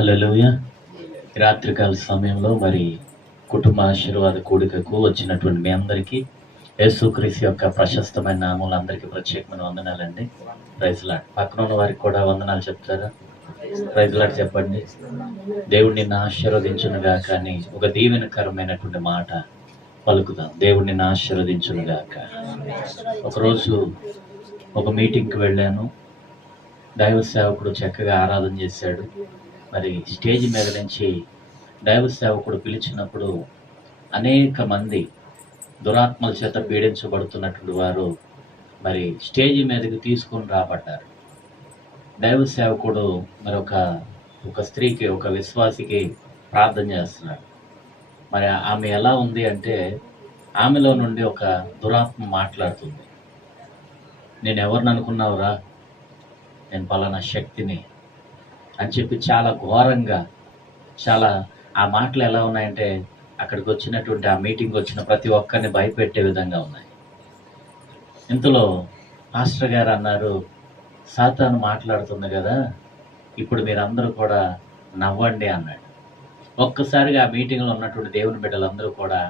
హల్లెలూయా. రాత్రికాల సమయంలో మరి కుటుంబ ఆశీర్వాద కూడికకు వచ్చినటువంటి మీ అందరికీ యేసుక్రీస్తు యొక్క ప్రశస్తమైన నామములో అందరికీ ప్రత్యేకమైన వందనాలండి. Praise Lord. పక్కన ఉన్న వారికి కూడా వందనాలు చెప్తారా? ప్రైజ్ లార్డ్ చెప్పండి. దేవుడు నిన్ను ఆశీర్వదించునుగా కానీ ఒక దీవెనకరమైనటువంటి మాట పలుకుదాం. దేవుడు నిన్ను ఆశీర్వదించునుగాక. ఒకరోజు ఒక మీటింగ్కి వెళ్ళాను. దైవ సేవకుడు చక్కగా ఆరాధన చేశాడు. మరి స్టేజ్ మీద నుంచి దైవ సేవకుడు పిలిచినప్పుడు అనేక మంది దురాత్మల చేత పీడించబడుతున్నటువంటి వారు మరి స్టేజ్ మీదకి తీసుకొని రాబడ్డారు. దైవ సేవకుడు మరి ఒక స్త్రీకి, ఒక విశ్వాసికి ప్రార్థన చేస్తున్నాడు. మరి ఆమె ఎలా ఉంది అంటే, ఆమెలో నుండి ఒక దురాత్మ మాట్లాడుతుంది. నేను ఎవరిని అనుకున్నావురా, నేను పలానా శక్తిని అని చెప్పి చాలా ఘోరంగా, చాలా ఆ మాటలు ఎలా ఉన్నాయంటే అక్కడికి వచ్చినటువంటి, ఆ మీటింగ్ వచ్చిన ప్రతి ఒక్కరిని భయపెట్టే విధంగా ఉన్నాయి. ఇంతలో పాస్టర్ గారు అన్నారు, సాతాను మాట్లాడుతుంది కదా, ఇప్పుడు మీరందరూ కూడా నవ్వండి అన్నాడు. ఒక్కసారిగా ఆ మీటింగ్లో ఉన్నటువంటి దేవుని బిడ్డలందరూ కూడా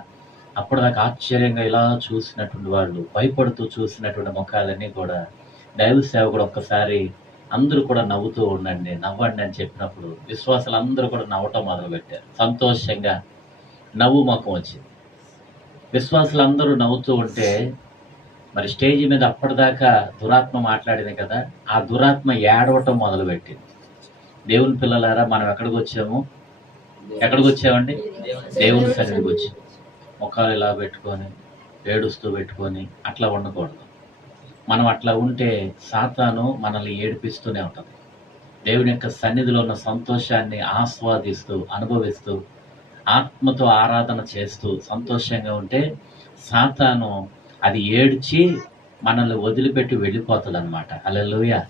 అప్పటిదాకా ఆశ్చర్యంగా ఇలా చూసినటువంటి వాళ్ళు, భయపడుతూ చూసినటువంటి ముఖాలన్నీ కూడా దైవ సేవకుడు ఒక్కసారి అందరూ కూడా నవ్వుతూ ఉండండి, నవ్వండి అని చెప్పినప్పుడు విశ్వాసులు అందరూ కూడా నవ్వటం మొదలుపెట్టారు. సంతోషంగా నవ్వు ముఖం వచ్చింది. విశ్వాసులు అందరూ నవ్వుతూ ఉంటే మరి స్టేజ్ మీద అప్పటిదాకా దురాత్మ మాట్లాడింది కదా, ఆ దురాత్మ ఏడవటం మొదలుపెట్టింది. దేవుని పిల్లలారా, మనం ఎక్కడికి వచ్చామండి? దేవుని సన్నిధికి వచ్చాం. ముఖాలు ఇలా పెట్టుకొని, ఏడుస్తూ పెట్టుకొని అట్లా ఉండకూడదు. మనం అట్లా ఉంటే సాతాను మనల్ని ఏడిపిస్తూనే ఉంటుంది. దేవుని యొక్క సన్నిధిలో ఉన్న సంతోషాన్ని ఆస్వాదిస్తూ, అనుభవిస్తూ, ఆత్మతో ఆరాధన చేస్తూ సంతోషంగా ఉంటే సాతాను అది ఏడ్చి మనల్ని వదిలిపెట్టి వెళ్ళిపోతుంది అనమాట. హల్లెలూయా.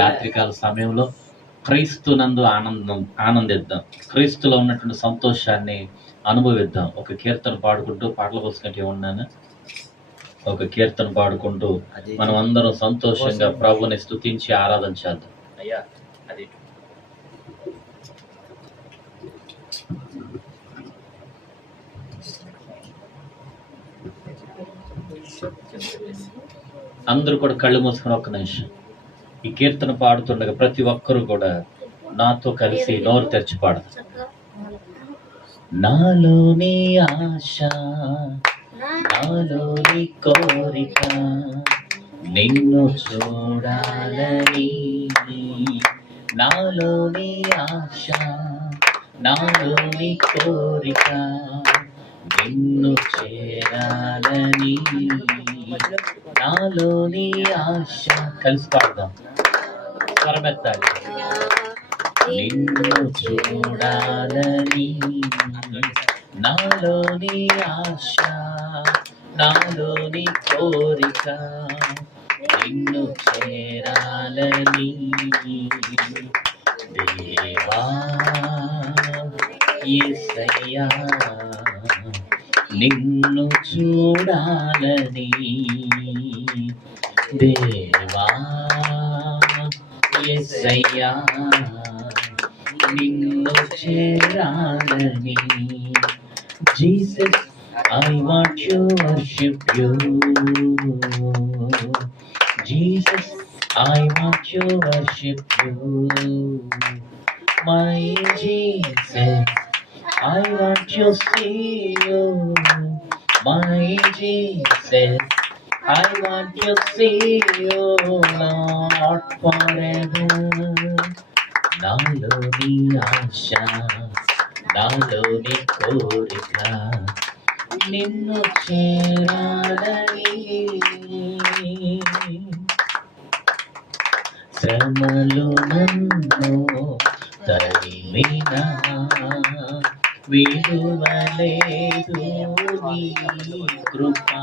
రాత్రికాల సమయంలో క్రీస్తునందు ఆనందిద్దాం. క్రీస్తులో ఉన్నటువంటి సంతోషాన్ని అనుభవిద్దాం. ఒక కీర్తన పాడుకుంటూ, పాటలు పోసుకుంటూ ఉన్నాను. ఒక కీర్తన పాడుకుంటూ మనం అందరం సంతోషంగా ప్రభుని స్తుతించి ఆరాధన చేద్దాం. అయ్యా అది అందరూ కూడా కళ్ళు మూసుకుని ఒక్క నిమిషం ఈ కీర్తన పాడుతుండగా ప్రతి ఒక్కరూ కూడా నాతో కలిసి నోరు తెరిచి పాడతారు. నాలోని ఆశ, నాలోని కోరిక నిన్ను చూడాలని, నాలోని ఆశ, నాలోని కోరిక నిన్ను చేరాలని, నాలోని ఆశ. కలిసి పాడదాం, స్వరమెత్తాలి. నిన్ను చూడాలని, నాలోని ఆశ, నాలోని కోరిక నిన్ను చేరాలని, దేవా యేసయ్యా నిన్ను చూడాలని, దేవా యేసయ్యా నిన్ను చేరాలని. Jesus, I want to worship you. Jesus, I want to worship you. My Jesus, I want to see you. My Jesus, I want to see you, Lord, forever. నాలోని ఆశ, నాలోని కోరిక నిన్ను చేరాలని, శ్రమలు నన్ను తరిమినా విడువలేదు నీ కృపా,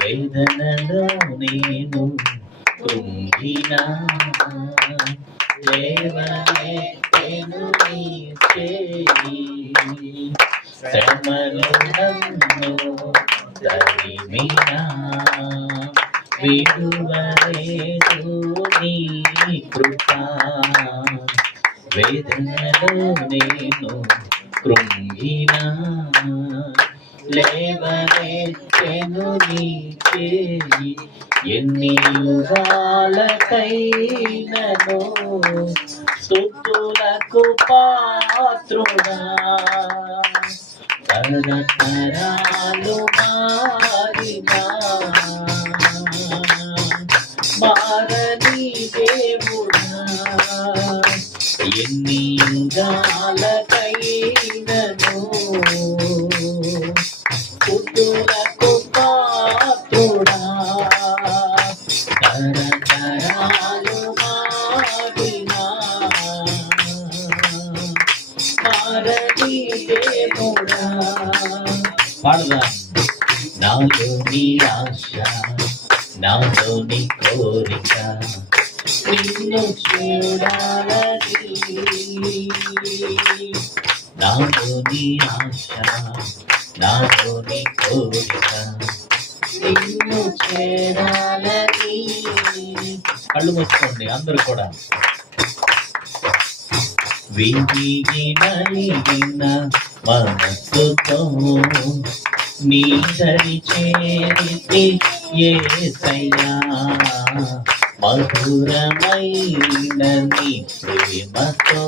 వేదనలో నేను కృంగినా లేవనెత్తెను నీ చేయి, శ్రమలు నన్ను తరిమినా విడువలేదు నీ కృపా, వేదనలో నేను కృంగినా లేవనెత్తెను నీ చేయి, ఎన్ని యుగాలకైనను స్తుతులకు పాత్రుడా. తరతరాలు మారినా మారని దేవుడా, ఎన్ని యుగాలకైనను స్తుతులకు పాత్రుడా. తరతరాలు మారినా మారని దేవుడా. పాడదా. నాలోని ఆశ, నాలోని కోరిక నిన్ను చూడాలని, నాలోని ఆశ, నాలోని కోరిక నిన్ను చేరాలని. కళ్ళు మూసుకోండి అందరూ కూడా. విరిగి నలిగిన మనసుతో నీ దరి చేరితే యేసయ్యా, మధురమైన నీ ప్రేమతో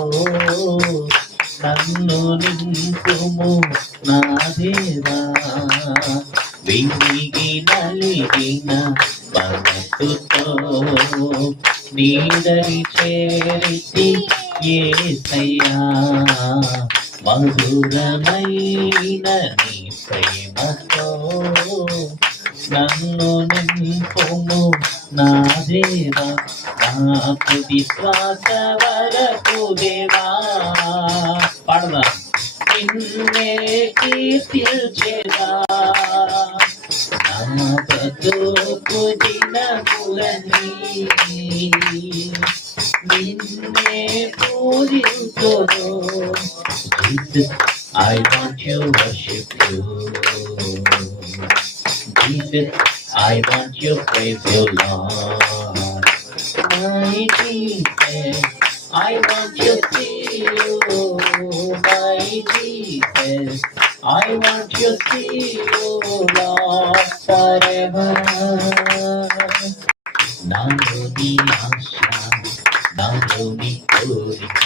నన్ను నింపుము నా దేవా. విరిగి నలిగిన మనసుతో నీ దరి చేరితే యేసయ్యా, మధురమైన నీ ప్రేమతో నన్ను నింపుము నా దేవా. నా తుది శ్వాస వరకు దేవా. పాడదా. నిన్నే కీర్తించెదా, నా బ్రతుకు దినములన్నీ నిన్నే పూజింతును. Jesus, I want to worship you. Jesus, I want to praise you, Lord. My Jesus, I want to see you. My Jesus, I want to see you, Lord, forever. నాలోని ఆశ, నాలోని కోరిక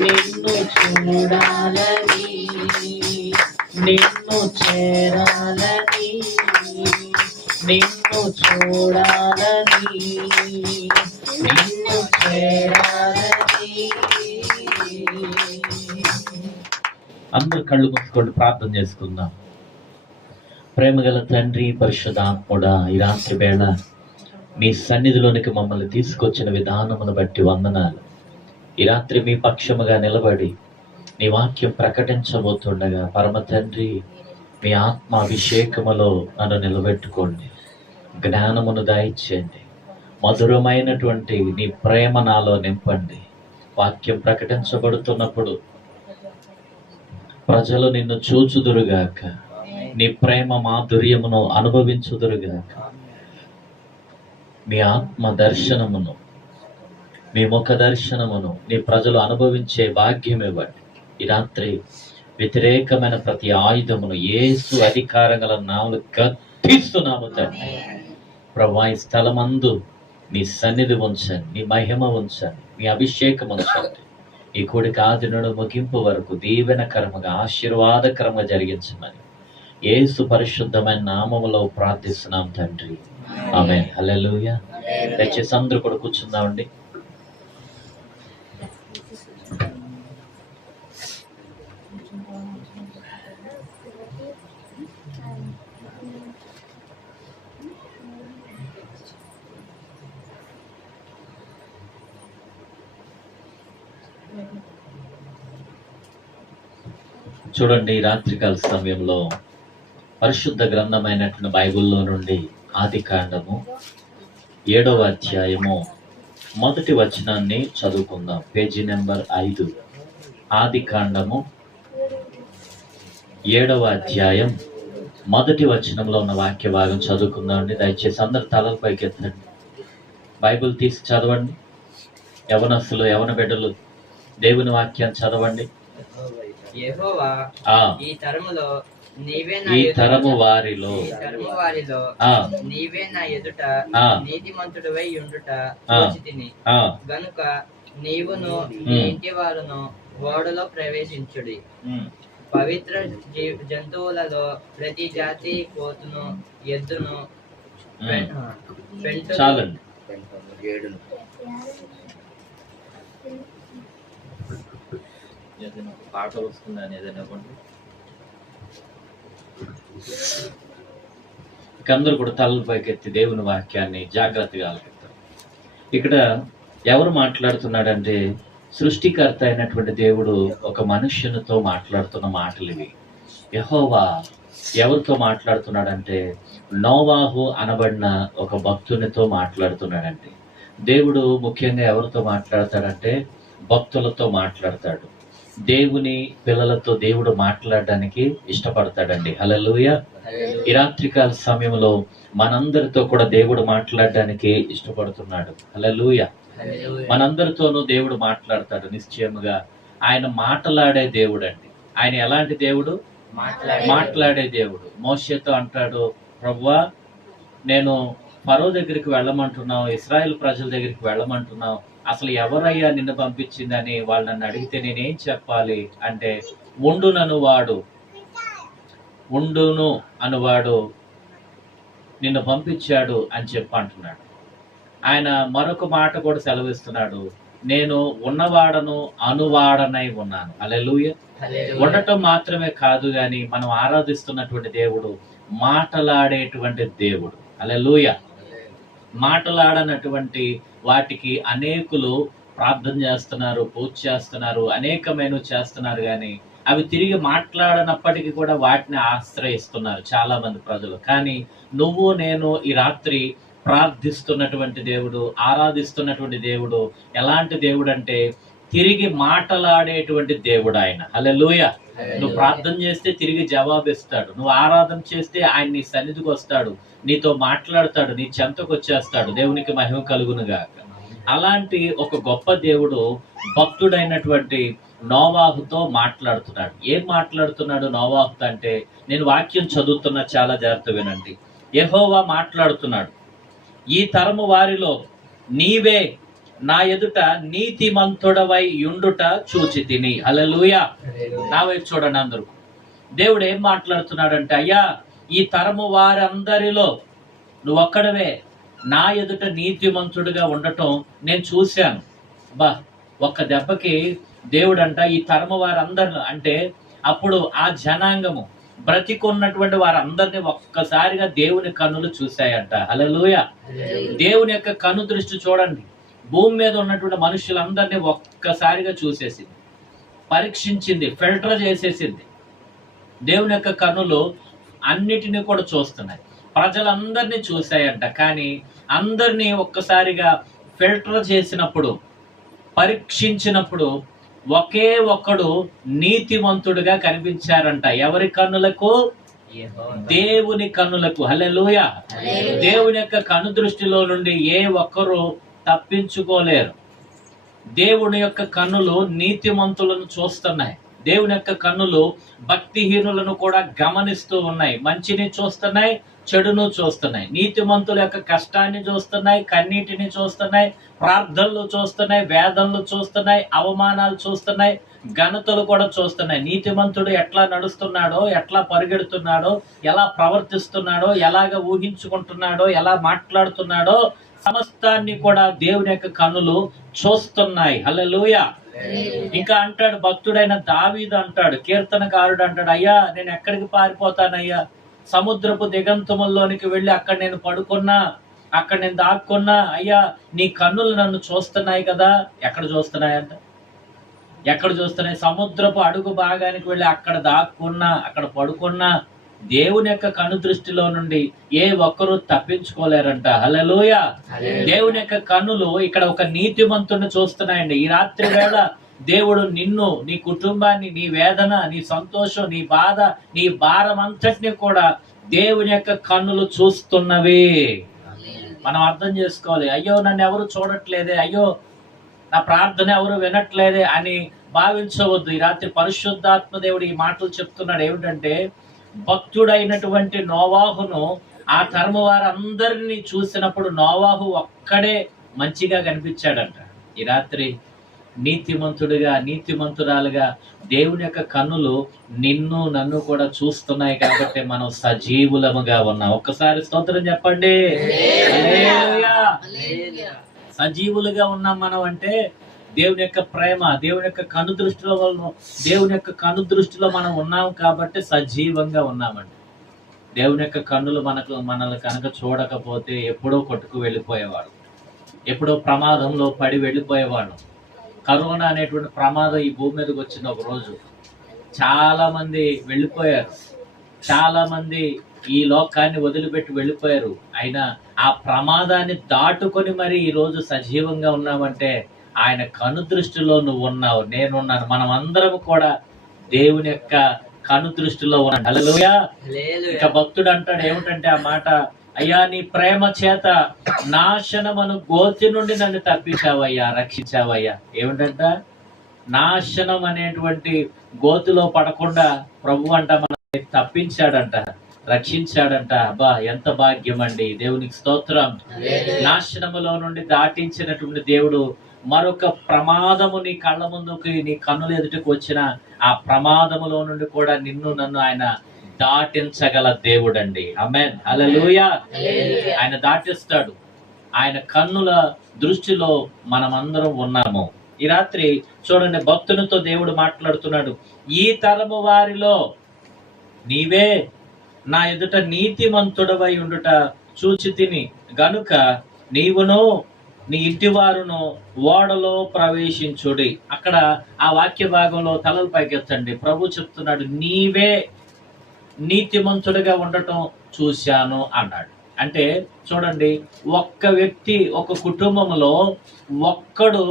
నిన్ను చూడాలని, నిన్ను చేరాలని, నిన్ను చూడాలని, నిన్ను చేరాలని. అందరూ కళ్ళు మూసుకొని ప్రార్థన చేసుకుందాం. ప్రేమగల తండ్రి, పరిశుద్ధాత్ముడా, ఈ రాత్రి వేళ మీ సన్నిధిలోనికి మమ్మల్ని తీసుకొచ్చిన విధానమును బట్టి వందనాలు. ఈ రాత్రి మీ పక్షముగా నిలబడి నీ వాక్యం ప్రకటించబోతుండగా పరమ తండ్రి, మీ ఆత్మ అభిషేకములో నన్ను నిలబెట్టుకోండి, జ్ఞానమును దాయిచ్చేయండి, మధురమైనటువంటి నీ ప్రేమ నాలో నింపండి. వాక్యం ప్రకటించబడుతున్నప్పుడు ప్రజలు నిన్ను చూచుదురుగాక, నీ ప్రేమ మాధుర్యమును అనుభవించుదురుగాక. మీ ఆత్మ దర్శనమును, మీ ముఖ దర్శనమును నీ ప్రజలు అనుభవించే భాగ్యం ఇవ్వండి. ఈ రాత్రి వ్యతిరేకమైన ప్రతి ఆయుధమును యేసు అధికారం గల నామములో గద్దిస్తున్నాము తండ్రి. ప్రభువా, ఈ స్థలమందు మీ సన్నిధి ఉంచండి, మీ మహిమ ఉంచండి, మీ అభిషేకం ఉంచండి. ఈ కూడిక ఆది నుండి ముగింపు వరకు దీవెనకరముగా ఆశీర్వాదకరంగా జరిగించమని యేసు పరిశుద్ధమైన నామములో ప్రార్థిస్తున్నాం తండ్రి. ఆమేన్. హల్లెలూయా. దయచేసి అందరూ కూడా కూర్చుందామండి. చూడండి, రాత్రికాల సమయంలో పరిశుద్ధ గ్రంథమైనటువంటి బైబిల్లో నుండి ఆది కాండము 7వ అధ్యాయము 1వ వచనాన్ని చదువుకుందాం. Page number 5. ఆది కాండము 7వ అధ్యాయం 1వ వచనంలో ఉన్న వాక్య భాగం చదువుకుందాం అండి. దయచేసి అందరు తలలు పైకెత్తండి, బైబిల్ తీసి చదవండి. యవనస్తులు, యవన బిడ్డలు దేవుని వాక్యం చదవండి. యెహోవా ఈ తరములో ఈ తరము వారిలో నీవే నా ఎదుట నీతిమంతుడివై ఉండుట చూచితిని గనుక నీవును నీ ఇంటి వారును ఓడలో ప్రవేశించుడి. పవిత్ర జంతువులలో ప్రతి జాతి కోతును ఎద్దును చాలండి. పాట వస్తుందని ఏదైనా అందరూ కూడా తలల పైకెత్తి దేవుని వాక్యాన్ని జాగ్రత్తగా ఆలకిస్తారు. ఇక్కడ ఎవరు మాట్లాడుతున్నాడంటే సృష్టికర్త అయినటువంటి దేవుడు ఒక మనుష్యునితో మాట్లాడుతున్న మాటలు ఇవి. యెహోవా ఎవరితో మాట్లాడుతున్నాడంటే నోవాహు అనబడిన ఒక భక్తునితో మాట్లాడుతున్నాడంటే. దేవుడు ముఖ్యంగా ఎవరితో మాట్లాడతాడంటే భక్తులతో మాట్లాడతాడు. దేవుని పిల్లలతో దేవుడు మాట్లాడడానికి ఇష్టపడతాడండి. హల్లెలూయా. ఈ రాత్రికాల సమయంలో మనందరితో కూడా దేవుడు మాట్లాడడానికి ఇష్టపడుతున్నాడు. హల్లెలూయా. మనందరితోనూ దేవుడు మాట్లాడతాడు నిశ్చయముగా. ఆయన మాట్లాడే దేవుడు అండి. ఆయన ఎలాంటి దేవుడు? మాట్లాడే దేవుడు. మోషేతో అంటాడు, ప్రభువా నేను ఫరో దగ్గరికి వెళ్ళమంటున్నావు, ఇశ్రాయేల్ ప్రజల దగ్గరికి వెళ్ళమంటున్నావు, అసలు ఎవరయ్యా నిన్ను పంపించిందని వాళ్ళు నన్ను అడిగితే నేనేం చెప్పాలి అంటే ఉండును అనువాడు నిన్ను పంపించాడు అని అంటున్నాడు. ఆయన మరొక మాట కూడా సెలవిస్తున్నాడు, నేను ఉన్నవాడను అనువాడనై ఉన్నాను. హల్లెలూయా. ఉండటం మాత్రమే కాదు గాని మనం ఆరాధిస్తున్నటువంటి దేవుడు మాటలాడేటువంటి దేవుడు. హల్లెలూయా. మాటలాడనటువంటి వాటికి అనేకులు ప్రార్థన చేస్తున్నారు, పూజ చేస్తున్నారు, అనేకమైన చేస్తున్నారు, కానీ అవి తిరిగి మాట్లాడనప్పటికీ కూడా వాటిని ఆశ్రయిస్తున్నారు చాలా మంది ప్రజలు. కానీ నువ్వు నేను ఈ రాత్రి ప్రార్థిస్తున్నటువంటి దేవుడు, ఆరాధిస్తున్నటువంటి దేవుడు ఎలాంటి దేవుడు అంటే తిరిగి మాటలాడేటువంటి దేవుడు ఆయన. హల్లెలూయా. నువ్వు ప్రార్థన చేస్తే తిరిగి జవాబిస్తాడు. నువ్వు ఆరాధన చేస్తే ఆయన నీ సన్నిధికి వస్తాడు, నీతో మాట్లాడతాడు, నీ చెంతకు వచ్చేస్తాడు. దేవునికి మహిమ కలుగునుగాక. అలాంటి ఒక గొప్ప దేవుడు భక్తుడైనటువంటి నోవాహుతో మాట్లాడుతున్నాడు. ఏం మాట్లాడుతున్నాడు నోవాహుతో అంటే, నేను వాక్యం చదువుతున్నా, చాలా జాగ్రత్త వినండి. యెహోవా మాట్లాడుతున్నాడు, ఈ తరము వారిలో నీవే నా ఎదుట నీతిమంతుడవై యుండుట చూచితిని. హల్లెలూయా. నా వైపు చూడండి అందరూ. దేవుడు ఏం మాట్లాడుతున్నాడంటే, అయ్యా ఈ తరము వారందరిలో నువ్వు ఒక్కడవే నా ఎదుట నీతిమంతుడిగా ఉండటం నేను చూశాను. బా, ఒక్క దెబ్బకి దేవుడు అంట ఈ తరము వారందరిలో అంటే అప్పుడు ఆ జనాంగము బ్రతికున్నటువంటి వారందరినీ ఒక్కసారిగా దేవుని కన్నులు చూశాయంట. హల్లెలూయా. దేవుని యొక్క కన్ను దృష్టి చూడండి, భూమి మీద ఉన్నటువంటి మనుషులందరినీ ఒక్కసారిగా చూసేసింది, పరీక్షించింది, ఫిల్టర్ చేసేసింది. దేవుని యొక్క కన్నులు అన్నిటినీ కూడా చూస్తున్నాయి. ప్రజలందరినీ చూశాయంట, కానీ అందరినీ ఒక్కసారిగా ఫిల్టర్ చేసినప్పుడు, పరీక్షించినప్పుడు ఒకే ఒక్కడు నీతిమంతుడిగా కనిపించారంట. ఎవరి కన్నులకు? దేవుని కన్నులకు. హల్లెలూయా. దేవుని యొక్క కన్ను దృష్టిలో నుండి ఏ ఒక్కరు తప్పించుకోలేరు. దేవుని యొక్క కన్నులు నీతిమంతులను చూస్తున్నాయి. దేవుని యొక్క కన్నులు భక్తిహీనులను కూడా గమనిస్తూ ఉన్నాయి. మంచిని చూస్తున్నాయి, చెడును చూస్తున్నాయి. నీతిమంతుల యొక్క కష్టాన్ని చూస్తున్నాయి, కన్నీటిని చూస్తున్నాయి, ప్రార్థనలు చూస్తున్నాయి, వేదనలు చూస్తున్నాయి, అవమానాలు చూస్తున్నాయి, ఘనతలు కూడా చూస్తున్నాయి. నీతిమంతుడు ఎట్లా నడుస్తున్నాడో, ఎట్లా పరిగెడుతున్నాడో, ఎలా ప్రవర్తిస్తున్నాడో, ఎలాగ ఊహించుకుంటున్నాడో, ఎలా మాట్లాడుతున్నాడో సమస్తాన్ని కూడా దేవుని యొక్క కన్నులు చూస్తున్నాయి. హల్లెలూయా. ఇంకా అంటాడు భక్తుడైన దావీదు అంటాడు, కీర్తనకారుడు అంటాడు, అయ్యా నేను ఎక్కడికి పారిపోతానయ్యా, సముద్రపు దిగంతముల్లోనికి వెళ్ళి అక్కడ నేను పడుకున్నా, అక్కడ నేను దాక్కున్నా, అయ్యా నీ కన్నులు నన్ను చూస్తున్నాయి కదా. ఎక్కడ చూస్తున్నాయంట? ఎక్కడ చూస్తున్నాయి? సముద్రపు అడుగు భాగానికి వెళ్ళి అక్కడ దాక్కున్నా, అక్కడ పడుకున్నా దేవుని యొక్క కను దృష్టిలో నుండి ఏ ఒక్కరూ తప్పించుకోలేరంట. హల్లెలూయా. దేవుని యొక్క కన్నులు ఇక్కడ ఒక నీతిమంతుని చూస్తున్నాయండి. ఈ రాత్రి వేళ దేవుడు నిన్ను, నీ కుటుంబాన్ని, నీ వేదన, నీ సంతోషం, నీ బాధ, నీ భారం అంతటిని కూడా దేవుని యొక్క కన్నులు చూస్తున్నవి. మనం అర్థం చేసుకోవాలి. అయ్యో నన్ను ఎవరు చూడట్లేదే, అయ్యో నా ప్రార్థన ఎవరు వినట్లేదే అని భావించవద్దు. ఈ రాత్రి పరిశుద్ధాత్మ దేవుడు ఈ మాటలు చెప్తున్నాడు. ఏమిటంటే, భక్తుడైనటువంటి నోవాహును ఆ తరము వారందరినీ చూసినప్పుడు నోవాహు ఒక్కడే మంచిగా కనిపించాడంట. ఈ రాత్రి నీతిమంతుడిగా, నీతిమంతురాలుగా దేవుని యొక్క కన్నులు నిన్ను నన్ను కూడా చూస్తున్నాయి కాబట్టి మనం సజీవులముగా ఉన్నాం. ఒక్కసారి స్తోత్రం చెప్పండి. హల్లెలూయా. సజీవులుగా ఉన్నాం మనం అంటే దేవుని యొక్క ప్రేమ, దేవుని యొక్క దేవుని యొక్క కను దృష్టిలో మనం ఉన్నాం కాబట్టి సజీవంగా ఉన్నామండి. దేవుని యొక్క కన్నులు మనల్ని కనుక చూడకపోతే ఎప్పుడో కొట్టుకు వెళ్ళిపోయేవాడు, ఎప్పుడో ప్రమాదంలో పడి వెళ్ళిపోయేవాడు. కరోనా అనేటువంటి ప్రమాదం ఈ భూమి మీదకి వచ్చిన ఒక రోజు చాలా మంది వెళ్ళిపోయారు, చాలా మంది ఈ లోకాన్ని వదిలిపెట్టి వెళ్ళిపోయారు. అయినా ఆ ప్రమాదాన్ని దాటుకొని మరి ఈ రోజు సజీవంగా ఉన్నామంటే ఆయన కను దృష్టిలో నువ్వు ఉన్నావు, నేనున్నాను. మనం అందరం కూడా దేవుని యొక్క కను దృష్టిలో ఉన్నాం. హల్లెలూయా. ఇక భక్తుడు అంటాడు ఏమిటంటే ఆ మాట, అయ్యా నీ ప్రేమ చేత నాశనమను గోతి నుండి నన్ను తప్పించావయ్యా, రక్షించావయ్యా. ఏమిటంట, నాశనం అనేటువంటి గోతిలో పడకుండా ప్రభు అంట మనల్ని తప్పించాడంట, రక్షించాడంట. అబ్బా ఎంత భాగ్యం అండి, దేవునికి స్తోత్రం. నాశనములో నుండి దాటించినటువంటి దేవుడు మరొక ప్రమాదము నీ కళ్ళ ముందుకి, నీ కన్నుల ఎదుటికి వచ్చిన ఆ ప్రమాదములో నుండి కూడా నిన్ను నన్ను ఆయన దాటించగల దేవుడు అండి. ఆమేన్, హల్లెలూయా. ఆయన దాటిస్తాడు. ఆయన కన్నుల దృష్టిలో మనమందరం ఉన్నాము. ఈ రాత్రి చూడండి, భక్తునితో దేవుడు మాట్లాడుతున్నాడు. ఈ తరము వారిలో నీవే నా ఎదుట నీతిమంతుడవై ఉండుట చూచి తిని గనుక నీవును నీ ఇంటి వారును ఓడలో ప్రవేశించుడి. అక్కడ ఆ వాక్య భాగంలో తలలు పైకెత్తండి. ప్రభు చెప్తున్నాడు, నీవే నీతిమంతుడిగా ఉండటం చూశాను అన్నాడు. అంటే చూడండి, ఒక్క వ్యక్తి, ఒక కుటుంబంలో ఒక్కడు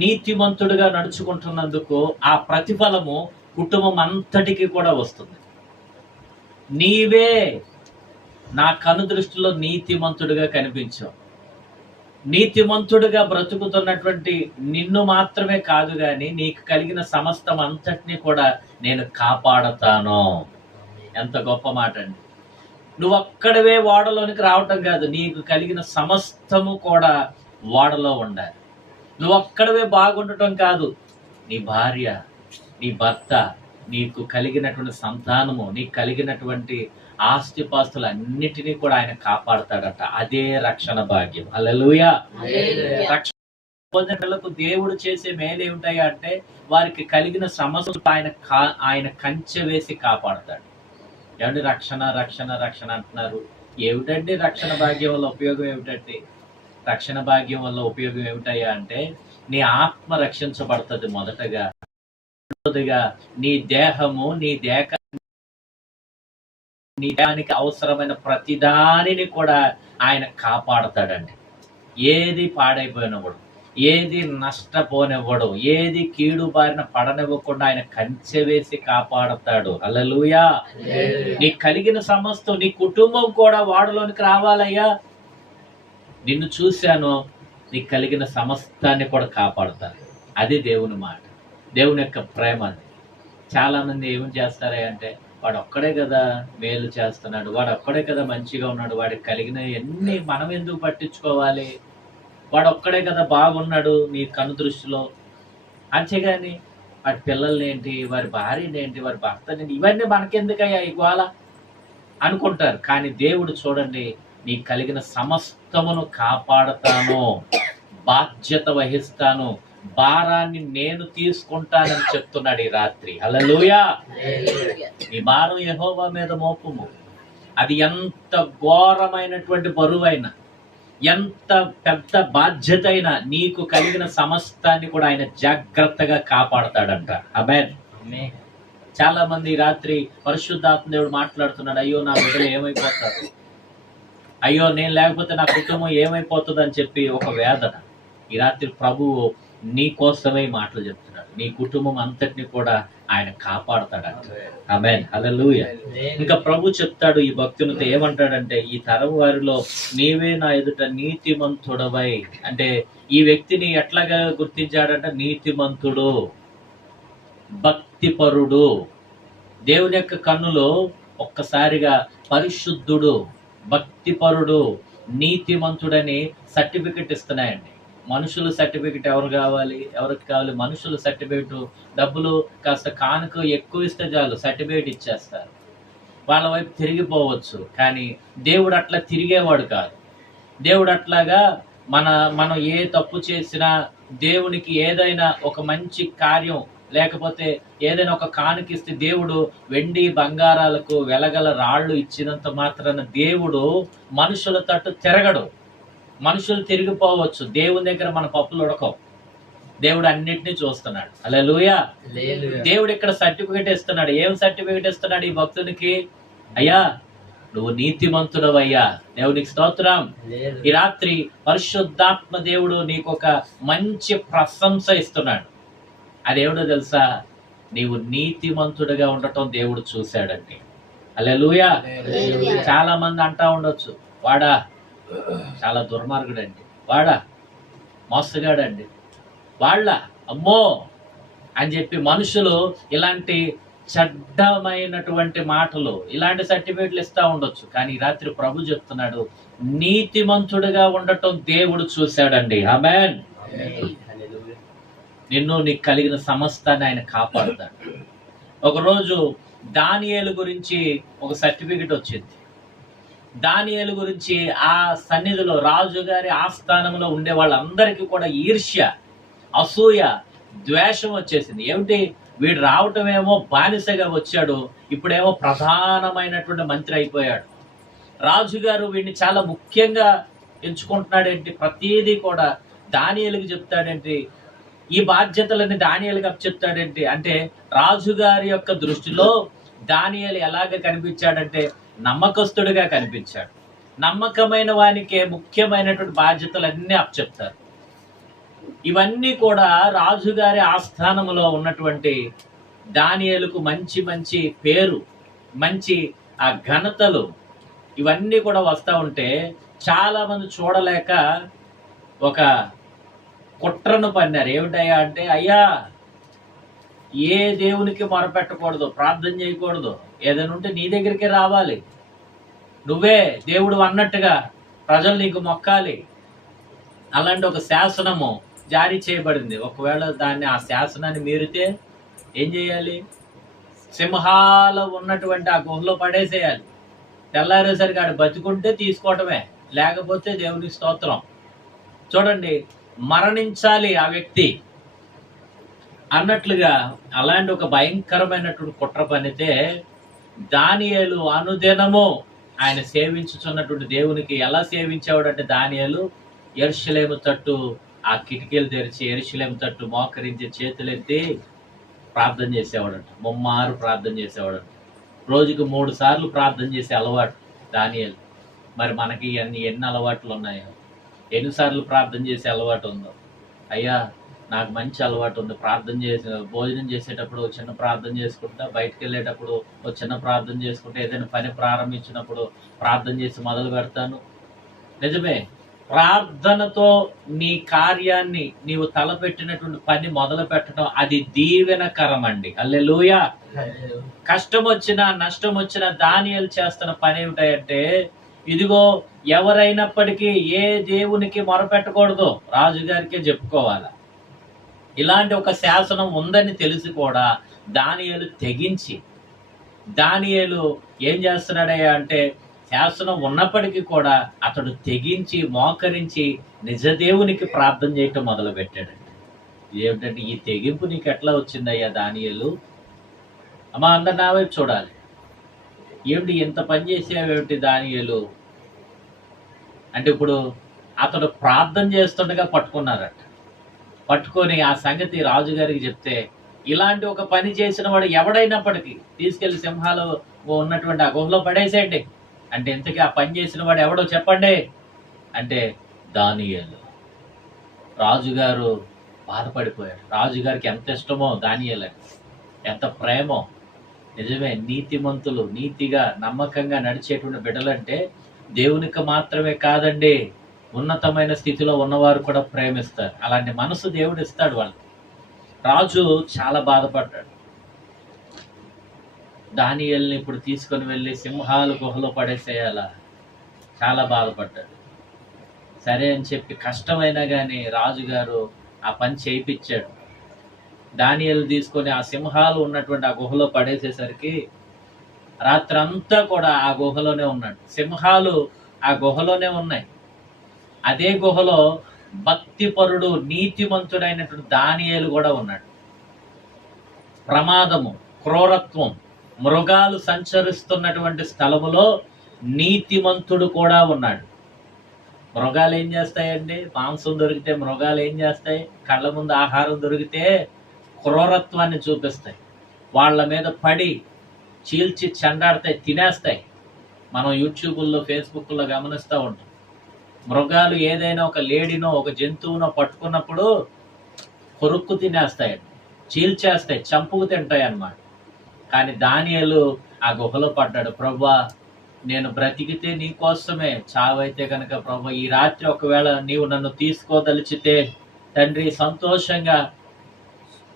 నీతిమంతుడిగా నడుచుకుంటున్నందుకు ఆ ప్రతిఫలము కుటుంబం అంతటికి కూడా వస్తుంది. నీవే నా కను దృష్టిలో నీతిమంతుడిగా కనిపించావు. నీతిమంతుడిగా బ్రతుకుతున్నటువంటి నిన్ను మాత్రమే కాదు గాని నీకు కలిగిన సమస్తం అంతటినీ కూడా నేను కాపాడతాను. ఎంత గొప్ప మాట అండి. నువ్వు ఒక్కడవే ఓడలోనికి రావటం కాదు, నీకు కలిగిన సమస్తము కూడా ఓడలో ఉండాలి. నువ్వు ఒక్కడవే బాగుండటం కాదు, నీ భార్య, నీ భర్త, నీకు కలిగినటువంటి సంతానము, నీకు కలిగినటువంటి ఆస్తిపాస్తులు అన్నిటినీ కూడా ఆయన కాపాడతాడట. అదే రక్షణ భాగ్యం. హల్లెలూయా. రక్షణ పొందినలకు దేవుడు చేసే మేలు ఏమిటాయా అంటే వారికి కలిగిన సమస్యలు ఆయన కంచె వేసి కాపాడతాడు. ఏమండి, రక్షణ రక్షణ రక్షణ అంటున్నారు. ఏమిటండి రక్షణ భాగ్యం వల్ల ఉపయోగం ఏమిటండి? రక్షణ భాగ్యం వల్ల ఉపయోగం ఏమిటయ్యా అంటే నీ ఆత్మ రక్షించబడుతుంది. మొదటగా నీ దేహము, నీ దేహానికి అవసరమైన ప్రతిదానిని కూడా ఆయన కాపాడతాడండి. ఏది పాడైపోయినప్పుడు, ఏది నష్టపోనివ్వడు, ఏది కీడు బారిన పడనివ్వకుండా ఆయన కంచె వేసి కాపాడతాడు. హల్లెలూయా. నీకు కలిగిన సమస్తం, నీ కుటుంబం కూడా వాడలోనికి రావాలయ్యా. నిన్ను చూశాను, నీకు కలిగిన సమస్తాన్ని కూడా కాపాడుతాను. అది దేవుని మాట, దేవుని యొక్క ప్రేమ. అది చాలా మంది ఏమి చేస్తారా అంటే వాడు ఒక్కడే కదా మేలు చేస్తున్నాడు, వాడు ఒక్కడే కదా మంచిగా ఉన్నాడు, వాడికి కలిగిన ఎన్ని మనం ఎందుకు పట్టించుకోవాలి, వాడు ఒక్కడే కదా బాగున్నాడు నీ కను దృష్టిలో. అంతేగాని వాడి పిల్లల్ని ఏంటి, వారి భార్యని ఏంటి, వారి భర్తని, ఇవన్నీ మనకెందుకయ్యా ఇవాళ అనుకుంటారు. కానీ దేవుడు చూడండి, నీకు కలిగిన సమస్తమును కాపాడతాను, బాధ్యత వహిస్తాను, భారాన్ని నేను తీసుకుంటానని చెప్తున్నాడు ఈ రాత్రి. హల్లెలూయా. నీ భారం యెహోవా మీద మోపుము. అది ఎంత ఘోరమైనటువంటి బరువైనా, ఎంత పెద్ద బాధ్యత అయినా నీకు కలిగిన సమస్తాన్ని కూడా ఆయన జాగ్రత్తగా కాపాడతాడంట. ఆమేన్. చాలా మంది రాత్రి పరిశుద్ధాత్మ దేవుడు మాట్లాడుతున్నాడు, అయ్యో నా బిడ్డలు ఏమైపోతారు, అయ్యో నేను లేకపోతే నా కుటుంబం ఏమైపోతుంది అని చెప్పి ఒక వేదన. ఈ రాత్రి ప్రభువు నీ కోసమే ఈ మాటలు చెప్తున్నాడు. నీ కుటుంబం అంతటిని కూడా ఆయన కాపాడతాడంట. ఆమేన్, హల్లెలూయా. ఇంకా ప్రభు చెప్తాడు ఈ భక్తునితో ఏమంటాడంటే, ఈ తరం వారిలో నీవే నా ఎదుట నీతిమంతుడవై. అంటే ఈ వ్యక్తిని ఎట్లాగా గుర్తించాడంట? నీతిమంతుడు, భక్తిపరుడు. దేవుని యొక్క కన్నులో ఒక్కసారిగా పరిశుద్ధుడు, భక్తిపరుడు, నీతిమంతుడని సర్టిఫికెట్ ఇస్తున్నాయండి. మనుషుల సర్టిఫికెట్ ఎవరికి కావాలి? మనుషుల సర్టిఫికెట్. డబ్బులు కాస్త కానుక ఎక్కువ ఇస్తే చాలు సర్టిఫికెట్ ఇచ్చేస్తారు, వాళ్ళ వైపు తిరిగిపోవచ్చు. కానీ దేవుడు అట్లా తిరిగేవాడు కాదు. దేవుడు అట్లాగా మనం ఏ తప్పు చేసినా దేవునికి ఏదైనా ఒక మంచి కార్యం లేకపోతే ఏదైనా ఒక కానుకిస్తే దేవుడు వెండి బంగారాలకు వెలగల రాళ్ళు ఇచ్చినంత మాత్రాన దేవుడు మనుషుల తట్టు తిరగడు. మనుషులు తిరిగిపోవచ్చు, దేవుని దగ్గర మన పప్పులు ఉడకవు. దేవుడు అన్నిటినీ చూస్తున్నాడు. హల్లెలూయా. దేవుడు ఇక్కడ సర్టిఫికెట్ ఇస్తున్నాడు. ఏం సర్టిఫికెట్ ఇస్తున్నాడు ఈ భక్తునికి? అయ్యా నువ్వు నీతిమంతుడవయ్యా. దేవునికి స్తోత్రం. ఈ రాత్రి పరిశుద్ధాత్మ దేవుడు నీకు ఒక మంచి ప్రశంస ఇస్తున్నాడు. అదేమిటో తెలుసా? నీవు నీతిమంతుడిగా ఉండటం దేవుడు చూశాడండి. హల్లెలూయా. చాలా మంది అంటా ఉండొచ్చు, వాడా చాలా దుర్మార్గుడండి, వాడా మోసగాడండి, వాళ్ళ అమ్మో అని చెప్పి మనుషులు ఇలాంటి చెడ్డమైనటువంటి మాటలు, ఇలాంటి సర్టిఫికెట్లు ఇస్తా ఉండొచ్చు. కానీ ఈ రాత్రి ప్రభు చెప్తున్నాడు, నీతిమంతుడిగా ఉండటం దేవుడు చూశాడండి. ఆమేన్. నిన్ను నీకు కలిగిన సమస్తాన్ని ఆయన కాపాడుతాడు. ఒకరోజు దానియేలు గురించి ఒక సర్టిఫికెట్ వచ్చింది. దానియేలు గురించి ఆ సన్నిధిలో రాజుగారి ఆస్థానంలో ఉండే వాళ్ళందరికీ కూడా ఈర్ష్య, అసూయ, ద్వేషం వచ్చేసింది. ఏమిటి, వీడు రావటమేమో బానిసగా వచ్చాడు, ఇప్పుడేమో ప్రధానమైనటువంటి మంత్రి అయిపోయాడు. రాజుగారు వీడిని చాలా ముఖ్యంగా ఎంచుకుంటున్నాడేంటి, ప్రతిదీ కూడా దానియేలుకి చెప్తాడేంటి, ఈ బాధ్యతలన్నీ దానియేలుకి అప్పచెప్తాడేంటి అంటే, రాజుగారి యొక్క దృష్టిలో దానియేలు ఎలాగ కనిపించాడంటే నమ్మకస్తుడిగా కనిపించాడు. నమ్మకమైన వానికే ముఖ్యమైనటువంటి బాధ్యతలన్నీ అప్పచెప్తారు. ఇవన్నీ కూడా రాజుగారి ఆస్థానంలో ఉన్నటువంటి దానియేలుకు మంచి మంచి పేరు, మంచి ఆ ఘనతలు ఇవన్నీ కూడా వస్తూ ఉంటే చాలా మంది చూడలేక ఒక కుట్రను పన్నారు. ఏమిటయ్యా అంటే, అయ్యా ఏ దేవునికి మొరపెట్టకూడదు, ప్రార్థన చేయకూడదు, ఏదైనా ఉంటే నీ దగ్గరికే రావాలి, నువ్వే దేవుడు అన్నట్టుగా ప్రజలు నీకు మొక్కాలి. అలాంటి ఒక శాసనము జారీ చేయబడింది. ఒకవేళ ఆ శాసనాన్ని మీరితే ఏం చేయాలి? సింహాలు ఉన్నటువంటి ఆ గుహలో పడేసేయాలి. తెల్లారేసరికి ఆడు బతుకుంటే తీసుకోవటమే, లేకపోతే దేవునికి స్తోత్రం. చూడండి, మరణించాలి ఆ వ్యక్తి అన్నట్లుగా అలాంటి ఒక భయంకరమైనటువంటి కుట్ర పనితే దానియేలు అనుదినము ఆయన సేవించుచున్నటువంటి దేవునికి ఎలా సేవించేవాడంటే, దానియేలు యెరూషలేము తట్టు ఆ కిటికీలు తెరిచి యెరూషలేము తట్టు మోకరించి చేతులెత్తి ప్రార్థన చేసేవాడంట. ముమ్మారు ప్రార్థన చేసేవాడంట. రోజుకు 3 సార్లు ప్రార్థన చేసే అలవాటు దానియేలు. మరి మనకి ఎన్ని అలవాట్లు ఉన్నాయో, ఎన్నిసార్లు ప్రార్థన చేసే అలవాటు ఉందో. అయ్యా నాకు మంచి అలవాటు ఉంది, ప్రార్థన భోజనం చేసేటప్పుడు చిన్న ప్రార్థన చేసుకుంటా, బయటకు వెళ్ళేటప్పుడు ఒక చిన్న ప్రార్థన చేసుకుంటా, ఏదైనా పని ప్రారంభించినప్పుడు ప్రార్థన చేసి మొదలు పెడతాను. నిజమే, ప్రార్థనతో నీ కార్యాన్ని నీవు తలపెట్టినటువంటి పని మొదలు పెట్టడం అది దీవెనకరం అండి. హల్లెలూయా. కష్టం వచ్చినా నష్టం వచ్చినా దానియేలు చేస్తున్న పని ఏమిటంటే, ఇదిగో ఎవరైనప్పటికీ ఏ దేవునికి మొరపెట్టకూడదు, రాజుగారికే చెప్పుకోవాలా. ఇలాంటి ఒక శాసనం ఉందని తెలిసి కూడా దానియేలు తెగించి, దానియేలు ఏం చేస్తున్నాడయ్యా అంటే, శాసనం ఉన్నప్పటికీ కూడా అతడు తెగించి మోకరించి నిజ దేవునికి ప్రార్థన చేయటం మొదలు పెట్టాడండి. ఏమిటంటే, ఈ తెగింపు నీకు ఎట్లా వచ్చిందయ్యా దానియేలు? అమ్మా అందరు నా వైపు చూడాలి. ఏమిటి ఎంత పని చేసేవేమిటి దానియేలు అంటే, ఇప్పుడు అతడు ప్రార్థన చేస్తుండగా పట్టుకున్నారట. పట్టుకొని ఆ సంగతి రాజుగారికి చెప్తే, ఇలాంటి ఒక పని చేసిన వాడు ఎవడైనప్పటికీ తీసుకెళ్లి సింహాలు ఉన్నటువంటి ఆ గుహలో పడేసేయండి అంటే, ఇంతకీ ఆ పని చేసిన వాడు ఎవడో చెప్పండి అంటే, దానియేలు. రాజుగారు బాధపడిపోయాడు. రాజుగారికి ఎంత ఇష్టమో దానియేలు, ఎంత ప్రేమో. నిజమే, నీతిమంతులు, నీతిగా నమ్మకంగా నడిచేటువంటి బిడ్డలంటే దేవునికి మాత్రమే కాదండి, ఉన్నతమైన స్థితిలో ఉన్నవారు కూడా ప్రేమిస్తారు. అలాంటి మనసు దేవుడు ఇస్తాడు వాళ్ళకి. రాజు చాలా బాధపడ్డాడు. దానియేలుని ఇప్పుడు తీసుకొని వెళ్ళి సింహాల గుహలో పడేసేయాలా, చాలా బాధపడ్డాడు. సరే అని చెప్పి కష్టమైనా కానీ రాజుగారు ఆ పని చేయించాడు. దానియేలు తీసుకొని ఆ సింహాలు ఉన్నటువంటి ఆ గుహలో పడేసేసరికి రాత్రంతా కూడా ఆ గుహలోనే ఉన్నాడు. సింహాలు ఆ గుహలోనే ఉన్నాయి. అదే గుహలో భక్తిపరుడు, నీతిమంతుడైనటువంటి దానియేలు కూడా ఉన్నాడు. ప్రమాదము, క్రూరత్వం, మృగాలు సంచరిస్తున్నటువంటి స్థలములో నీతిమంతుడు కూడా ఉన్నాడు. మృగాలు ఏం చేస్తాయండి? మాంసం దొరికితే మృగాలు ఏం చేస్తాయి? కళ్ళ ముందు ఆహారం దొరికితే క్రూరత్వాన్ని చూపిస్తాయి. వాళ్ళ మీద పడి చీల్చి చెండాడతాయి, తినేస్తాయి. మనం యూట్యూబ్లో, ఫేస్బుక్లో గమనిస్తూ ఉంటాం. మృగాలు ఏదైనా ఒక లేడీనో ఒక జంతువునో పట్టుకున్నప్పుడు కొరుక్కు తినేస్తాయండి, చీల్చేస్తాయి, చంపుకు తింటాయి అన్నమాట. కానీ దానియేలు ఆ గుహలో పడ్డాడు. ప్రభువా, నేను బ్రతికితే నీ కోసమే, చావైతే కనుక ప్రభు ఈ రాత్రి ఒకవేళ నీవు నన్ను తీసుకోదలిచితే తండ్రి సంతోషంగా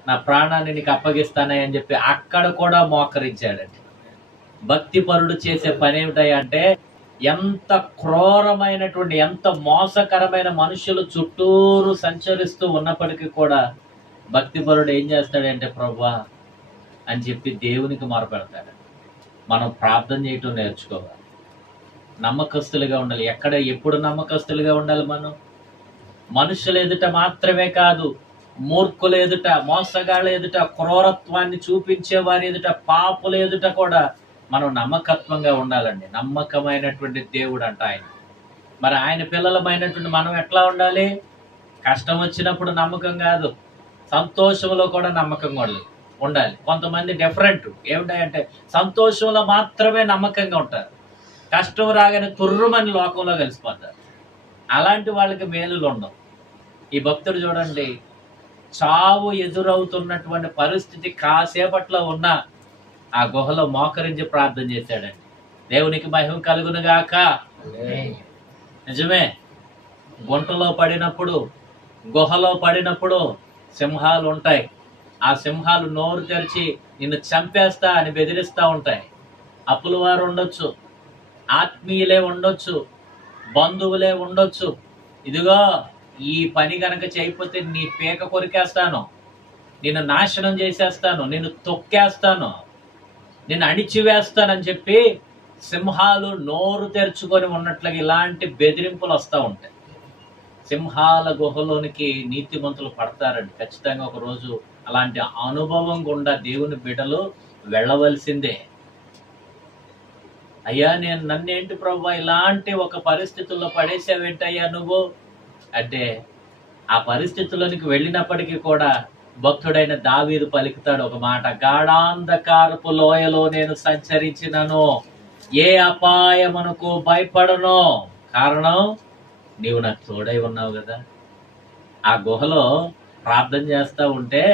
నా ప్రాణాన్ని నీకు అప్పగిస్తానే అని చెప్పి అక్కడ కూడా మోకరించాడండి. భక్తిపరుడు చేసే పని ఏమిటంటే, ఎంత క్రూరమైనటువంటి, ఎంత మోసకరమైన మనుషులు చుట్టూరు సంచరిస్తూ ఉన్నప్పటికీ కూడా భక్తిపరుడు ఏం చేస్తాడంటే, ప్రభువా అని చెప్పి దేవునికి మొరపెడతాడు. మనం ప్రార్థన చేయటం నేర్చుకోవాలి. నమ్మకస్తులుగా ఉండాలి. ఎప్పుడు నమ్మకస్తులుగా ఉండాలి? మనం మనుషుల ఎదుట మాత్రమే కాదు, మూర్ఖుల ఎదుట, మోసగాళ్ళ ఎదుట, క్రూరత్వాన్ని చూపించే వారి ఎదుట, పాపుల ఎదుట కూడా మనం నమ్మకత్వంగా ఉండాలండి. నమ్మకమైనటువంటి దేవుడు అంట ఆయన. మరి ఆయన పిల్లలమైనటువంటి మనం ఎట్లా ఉండాలి? కష్టం వచ్చినప్పుడు నమ్మకం కాదు, సంతోషంలో కూడా నమ్మకంగా ఉండాలి. కొంతమంది డిఫరెంట్ ఏమిటంటే సంతోషంలో మాత్రమే నమ్మకంగా ఉంటారు, కష్టం రాగానే తుర్రుమని లోకంలో కలిసిపోతారు. అలాంటి వాళ్ళకి మేలులు ఉండవు. ఈ భక్తుడు చూడండి, చావు ఎదురవుతున్నటువంటి పరిస్థితి కాసేపట్లో ఉన్న ఆ గుహలో మోకరించి ప్రార్థన చేశాడండి. దేవునికి మహిమ కలుగును గాక. నిజమే, గుంటలో పడినప్పుడు, గుహలో పడినప్పుడు సింహాలు ఉంటాయి. ఆ సింహాలు నోరు తెరిచి నిన్ను చంపేస్తా అని బెదిరిస్తూ ఉంటాయి. అప్పుల వారు ఉండొచ్చు, ఆత్మీయులే ఉండొచ్చు, బంధువులే ఉండొచ్చు. ఇదిగో ఈ పని కనుక చేయకపోతే నీ పీక కొరికేస్తాను, నిన్ను నాశనం చేసేస్తాను, నిన్ను తొక్కేస్తాను, నిన్ను అణిచివేస్తానని చెప్పి సింహాలు నోరు తెరుచుకొని ఉన్నట్లుగా ఇలాంటి బెదిరింపులు వస్తూ ఉంటాయి. సింహాల గుహలోనికి నీతిమంతులు పడతారండి. ఖచ్చితంగా ఒకరోజు అలాంటి అనుభవం గుండా దేవుని బిడ్డలు వెళ్ళవలసిందే. అయ్యా, నన్నేంటి ప్రభువా ఇలాంటి ఒక పరిస్థితుల్లో పడేసావేంటయ్యా నువ్వు అంటే, ఆ పరిస్థితుల్లోనికి వెళ్ళినప్పటికీ కూడా భక్తుడైన దావీదు పలుకుతాడు ఒక మాట, గాఢాంధకారపు లోయలో నేను సంచరించినను ఏ అపాయమునకు భయపడను, కారణం నీవు నాకు తోడై ఉన్నావు కదా. ఆ గుహలో ప్రార్థన చేస్తూ ఉంటే,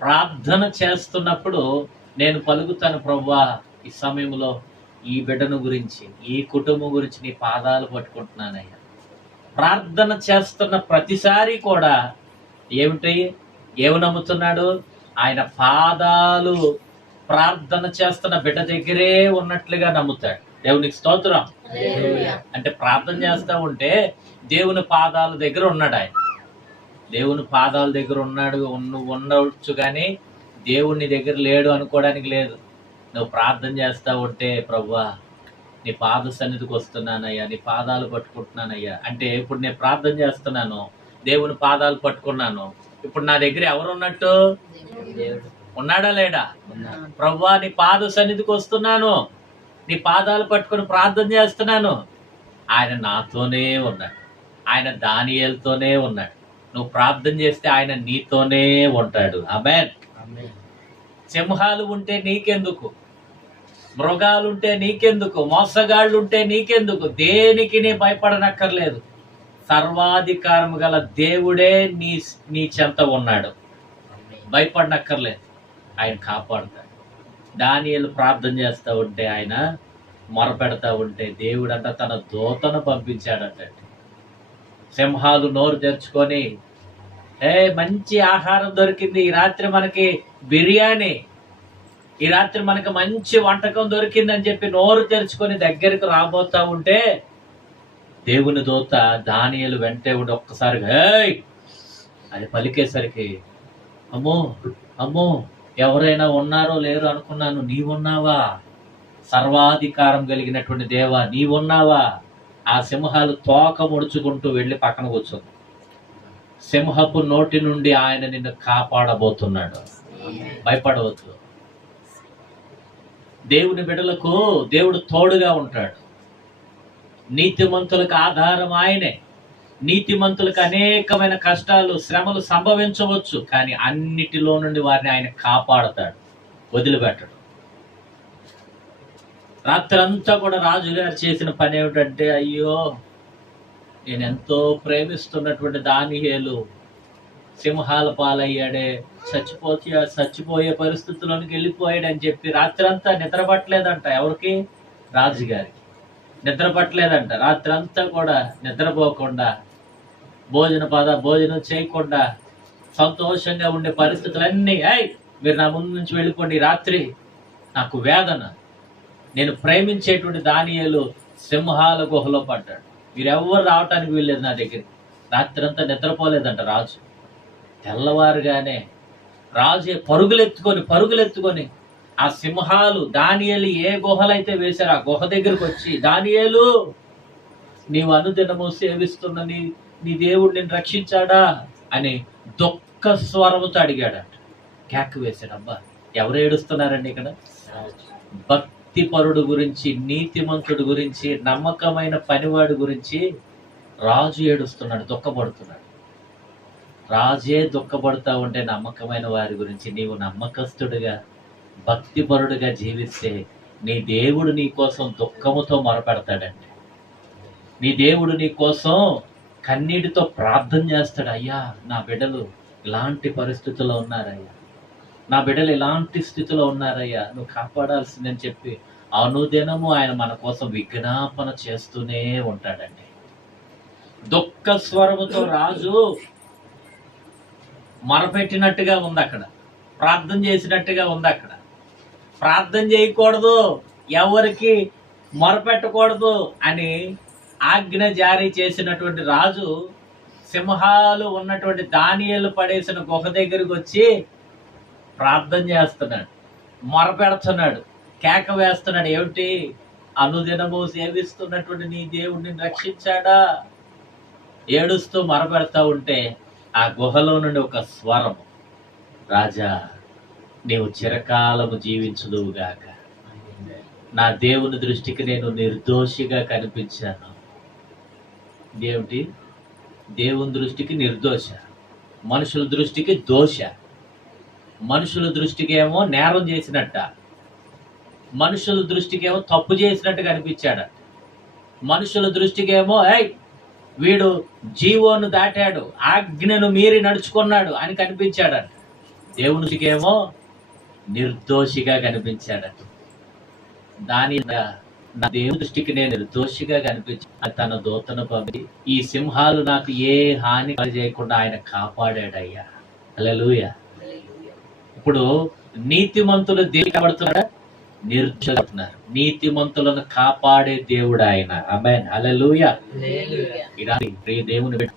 ప్రార్థన చేస్తున్నప్పుడు నేను పలుకుతాను, ప్రభువా ఈ సమయంలో ఈ బిడ్డను గురించి, ఈ కుటుంబం గురించి నీ పాదాలు పట్టుకుంటున్నానయ్యా. ప్రార్థన చేస్తున్న ప్రతిసారి కూడా ఏమి నమ్ముతున్నాడు? ఆయన పాదాలు ప్రార్థన చేస్తున్న బిడ్డ దగ్గరే ఉన్నట్లుగా నమ్ముతాడు. దేవునికి స్తోత్రం. అంటే ప్రార్థన చేస్తూ ఉంటే దేవుని పాదాల దగ్గర ఉన్నాడు ఆయన. దేవుని పాదాల దగ్గర ఉండవచ్చు కానీ దేవుని దగ్గర లేడు అనుకోవడానికి లేదు. నువ్వు ప్రార్థన చేస్తూ ఉంటే, ప్రభువా నీ పాద సన్నిధికి వస్తున్నానయ్యా, నీ పాదాలు పట్టుకుంటున్నానయ్యా అంటే, ఇప్పుడు నేను ప్రార్థన చేస్తున్నాను, దేవుని పాదాలు పట్టుకున్నాను, ఇప్పుడు నా దగ్గర ఎవరు ఉన్నట్టు? ఉన్నాడా లేడా? ప్రభువా నీ పాద సన్నిధికి వస్తున్నాను, నీ పాదాలు పట్టుకొని ప్రార్థన చేస్తున్నాను. ఆయన నాతోనే ఉన్నాడు, ఆయన దానియేలుతోనే ఉన్నాడు. నువ్వు ప్రార్థన చేస్తే ఆయన నీతోనే ఉంటాడు. ఆమేన్. సింహాలు ఉంటే నీకెందుకు, మృగాలుంటే నీకెందుకు, మోసగాళ్ళు ఉంటే నీకెందుకు, దేనికి నీ భయపడనక్కర్లేదు. సర్వాధికారము గల దేవుడే నీ చెంత ఉన్నాడు. భయపడనక్కర్లేదు, ఆయన కాపాడుతాడు. దానియేలు ప్రార్థన చేస్తూ ఉంటే, ఆయన మొరపెడతా ఉంటే దేవుడంట తన దూతను పంపించాడంట. సింహాలు నోరు తెరుచుకొని, మంచి ఆహారం దొరికింది ఈ రాత్రి, మనకి బిర్యానీ, ఈ రాత్రి మనకు మంచి వంటకం దొరికిందని చెప్పి నోరు తెరుచుకొని దగ్గరికి రాబోతా ఉంటే దేవుని దూత దానియేలు వెంటే ఉండి ఒక్కసారిగా ఏయ్ అని పలికేసరికి, అమ్మో అమ్మో ఎవరైనా ఉన్నారో లేరు అనుకున్నాను, నీవున్నావా? సర్వాధికారం కలిగినటువంటి దేవా నీవున్నావా? ఆ సింహాలు తోక ముడుచుకుంటూ వెళ్ళి పక్కన కూర్చుంది. సింహపు నోటి నుండి ఆయన నిన్ను కాపాడబోతున్నాడు. భయపడవద్దు. దేవుని బిడ్డలకు దేవుడు తోడుగా ఉంటాడు. నీతిమంతులకు ఆధారం ఆయనే. నీతిమంతులకు అనేకమైన కష్టాలు, శ్రమలు సంభవించవచ్చు, కానీ అన్నిటిలో నుండి వారిని ఆయన కాపాడతాడు, వదిలిపెట్టడు. రాత్రంతా కూడా రాజుగారు చేసిన పని ఏమిటంటే, అయ్యో నేను ఎంతో ప్రేమిస్తున్నటువంటి దానియేలు సింహాల పాలయ్యాడే, చచ్చిపోయే పరిస్థితుల్లోనికి వెళ్ళిపోయాడు అని చెప్పి రాత్రంతా నిద్ర పట్టలేదంట. ఎవరికి? రాజుగారికి నిద్ర పట్టలేదంట. రాత్రంతా కూడా నిద్రపోకుండా, భోజనం చేయకుండా, సంతోషంగా ఉండే పరిస్థితులన్నీ, మీరు నా ముందు నుంచి వెళ్ళిపోండి, రాత్రి నాకు వేదన, నేను ప్రేమించేటువంటి దానియేలు సింహాల గుహలో పడ్డాడు, మీరెవ్వరు రావటానికి వీల్లేదు నా దగ్గరికి. రాత్రంతా నిద్రపోలేదంట రాజు. తెల్లవారుగానే రాజే పరుగులెత్తుకొని ఆ సింహాలు దానియేలు ఏ గుహలైతే వేశారో ఆ గుహ దగ్గరికి వచ్చి, దానియేలు నీవు అనుదినము సేవిస్తున్న నీ దేవుడు నిన్ను రక్షించాడా అని దుఃఖ స్వరముతో అడిగాడట. కేక వేశాడు. అబ్బా, ఎవరు ఏడుస్తున్నారండి ఇక్కడ? భక్తిపరుడు గురించి, నీతిమంతుడు గురించి, నమ్మకమైన పనివాడు గురించి రాజు ఏడుస్తున్నాడు, దుఃఖపడుతున్నాడు. రాజే దుఃఖపడతా ఉంటే నమ్మకమైన వారి గురించి నీవు నమ్మకస్తుడిగా, భక్తిపరుడుగా జీవిస్తే నీ దేవుడు నీ కోసం దుఃఖముతో మొరపెడతాడండి. నీ దేవుడు నీ కోసం కన్నీటితో ప్రార్థన చేస్తాడు. అయ్యా, నా బిడ్డలు ఇలాంటి పరిస్థితుల్లో ఉన్నారయ్యా, నా బిడ్డలు ఇలాంటి స్థితిలో ఉన్నారయ్యా, నువ్వు కాపాడాల్సిందని చెప్పి అనుదినము ఆయన మన కోసం విజ్ఞాపన చేస్తూనే ఉంటాడండి. దుఃఖ స్వరముతో రాజు మొరపెట్టినట్టుగా ఉంది అక్కడ, ప్రార్థన చేసినట్టుగా ఉంది అక్కడ. ప్రార్థన చేయకూడదు, ఎవరికి మొరపెట్టకూడదు అని ఆజ్ఞ జారీ చేసినటువంటి రాజు సింహాలు ఉన్నటువంటి దానియేలు పడేసిన గుహ దగ్గరికి వచ్చి ప్రార్థన చేస్తున్నాడు, మొరపెడుతున్నాడు, కేక వేస్తున్నాడు. ఏమిటి? అనుదినము సేవిస్తున్నటువంటి నీ దేవుడిని రక్షించాడా? ఏడుస్తూ మొరపెడతా ఉంటే ఆ గుహలో నుండి ఒక స్వరం, రాజా నీవు చిరకాలము జీవించుదువుగాక, నా దేవుని దృష్టికి నేను నిర్దోషిగా కనిపించాను. దేవుడి దేవుని దృష్టికి నిర్దోష, మనుషుల దృష్టికి దోష. మనుషుల దృష్టికి ఏమో నేరం చేసినట్ట, మనుషుల దృష్టికి ఏమో తప్పు చేసినట్టు కనిపించాడ. మనుషుల దృష్టికి ఏమో వీడు జీవోను దాటాడు, ఆజ్ఞను మీరి నడుచుకున్నాడు అని కనిపించాడట. దేవునికి ఏమో నిర్దోషిగా కనిపించాడట. దాని నా దేవుని దృష్టికి నేను నిర్దోషిగా కనిపించి తన దూతను పంపి ఈ సింహాలు నాకు ఏ హాని చేయకుండా ఆయన కాపాడాడయ్యా. హల్లెలూయా. ఇప్పుడు నీతిమంతులు దేవుడుతున్నాడా? నిర్దోషులున్నారు. నీతిమంతులను కాపాడే దేవుడు ఆయన. ఆమేన్. హల్లెలూయా. ప్రియ దేవుని బిడ్డ,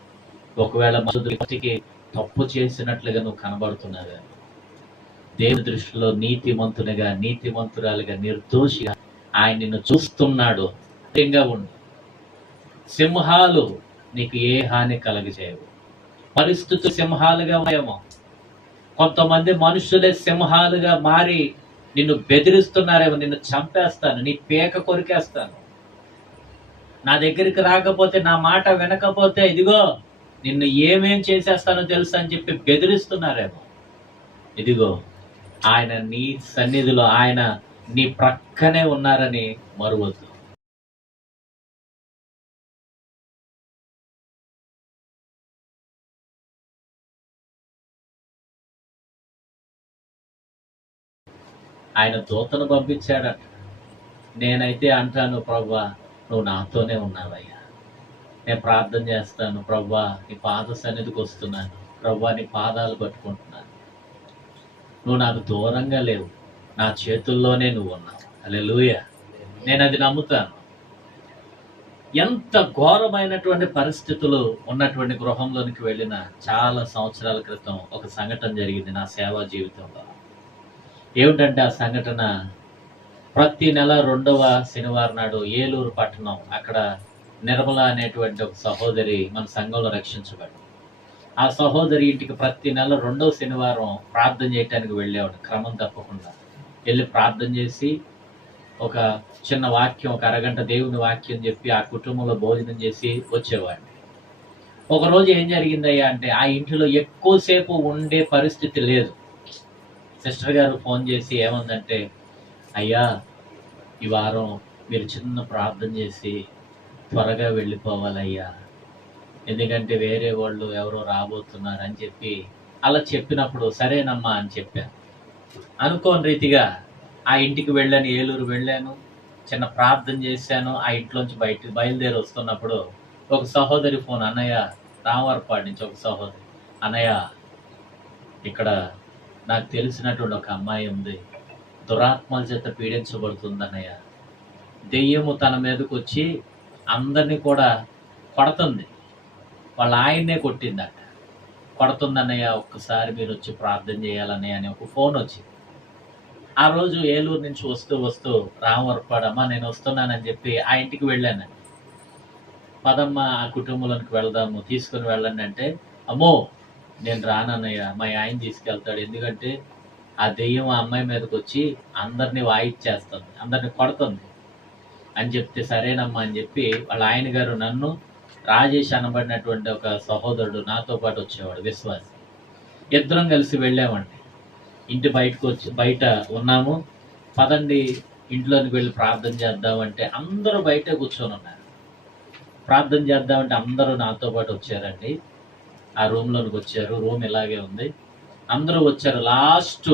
ఒకవేళ మనుషులకి తప్పు చేసినట్లుగా నువ్వు కనబడుతున్నావు, దేవుని దృష్టిలో నీతిమంతునిగా, నీతిమంతురాలుగా, నిర్దోషిగా ఆయన నిన్ను చూస్తున్నాడు. ఉండు. సింహాలు నీకు ఏ హాని కలగజేయవు. పరిస్థితులు సింహాలుగా ఉన్నాయేమో, కొంతమంది మనుషులే సింహాలుగా మారి నిన్ను బెదిరిస్తున్నారేమో, నిన్ను చంపేస్తాను, నీ పేక కొరికేస్తాను, నా దగ్గరికి రాకపోతే, నా మాట వినకపోతే ఇదిగో నిన్ను ఏమేం చేసేస్తానో తెలుసా అని చెప్పి బెదిరిస్తున్నారేమో. ఇదిగో ఆయన నీ సన్నిధిలో, ఆయన నీ ప్రక్కనే ఉన్నారని మరువద్దు. ఆయన దూతను పంపించాడట. నేనైతే అంటాను, ప్రభువా నువ్వు నాతోనే ఉన్నావయ్యా, నేను ప్రార్థన చేస్తాను, ప్రభువా నీ పాద సన్నిధికి వస్తున్నాను, ప్రభువా నీ పాదాలు పట్టుకుంటున్నాను, నువ్వు నాకు దూరంగా లేవు, నా చేతుల్లోనే నువ్వు ఉన్నావు. హల్లెలూయా. నేను అది నమ్ముతాను. ఎంత ఘోరమైనటువంటి పరిస్థితులు ఉన్నటువంటి గృహంలోనికి వెళ్ళిన చాలా సంవత్సరాల క్రితం ఒక సంఘటన జరిగింది నా సేవా జీవితంలో. ఏమిటంటే ఆ సంఘటన, ప్రతి నెల 2వ శనివారం నాడు ఏలూరు పట్టణం, అక్కడ నిర్మల అనేటువంటి ఒక సహోదరి మన సంఘంలో రక్షించబడి, ఆ సహోదరి ఇంటికి ప్రతి నెల 2వ శనివారం ప్రార్థన చేయడానికి వెళ్ళేవాడు. క్రమం తప్పకుండా వెళ్ళి ప్రార్థన చేసి ఒక చిన్న వాక్యం, ఒక అరగంట దేవుని వాక్యం చెప్పి ఆ కుటుంబంలో భోజనం చేసి వచ్చేవాడిని. ఒకరోజు ఏం జరిగిందయ్యా అంటే, ఆ ఇంటిలో ఎక్కువసేపు ఉండే పరిస్థితి లేదు. సిస్టర్ గారు ఫోన్ చేసి ఏమందంటే, అయ్యా ఈ వారం మీరు చిన్న ప్రార్థన చేసి త్వరగా వెళ్ళిపోవాలయ్యా, ఎందుకంటే వేరే వాళ్ళు ఎవరో రాబోతున్నారు అని చెప్పి అలా చెప్పినప్పుడు సరేనమ్మా అని చెప్పాను. అనుకోని రీతిగా ఆ ఇంటికి వెళ్ళాను, ఏలూరు వెళ్ళాను, చిన్న ప్రార్థన చేశాను. ఆ ఇంట్లోంచి బయలుదేరి వస్తున్నప్పుడు ఒక సహోదరి ఫోన్, అన్నయ్య, రామవరపాడు నుంచి ఒక సహోదరి, అన్నయ్య ఇక్కడ నాకు తెలిసినటువంటి ఒక అమ్మాయి ఉంది, దురాత్మల చేత పీడించబడుతుంది అన్నయ్య, దెయ్యము తన మీదకి వచ్చి అందరినీ కూడా కొడుతుంది, వాళ్ళ ఆయన్నే కొట్టిందట, కొడుతుందన్నయ్య, ఒక్కసారి మీరు వచ్చి ప్రార్థన చేయాలన్నయ్య అని ఒక ఫోన్ వచ్చింది. ఆ రోజు ఏలూరు నుంచి వస్తూ రామవరపాడమ్మ నేను వస్తున్నానని చెప్పి ఆ ఇంటికి వెళ్ళానండి. పదమ్మ ఆ కుటుంబంలోనికి వెళ్దాము, తీసుకుని వెళ్ళండి అంటే, అమ్మో నేను రానన్నయ్య, మా ఆయన తీసుకెళ్తాడు, ఎందుకంటే ఆ దెయ్యం ఆ అమ్మాయి మీదకి వచ్చి అందరినీ వాయిచ్చేస్తుంది, అందరినీ కొడుతుంది అని చెప్తే సరేనమ్మా అని చెప్పి వాళ్ళ ఆయన గారు నన్ను, రాజేష్ అనబడినటువంటి ఒక సహోదరుడు నాతో పాటు వచ్చేవాడు విశ్వాసి, ఇద్దరం కలిసి వెళ్ళామండి. ఇంటి బయట ఉన్నాము, పదండి ఇంట్లోకి వెళ్ళి ప్రార్థన చేద్దామంటే అందరూ బయట కూర్చొని ఉన్నారు. ప్రార్థన చేద్దామంటే అందరూ నాతో పాటు వచ్చారండి. ఆ రూమ్లోనికి వచ్చారు, రూమ్ ఇలాగే ఉంది, అందరూ వచ్చారు. లాస్ట్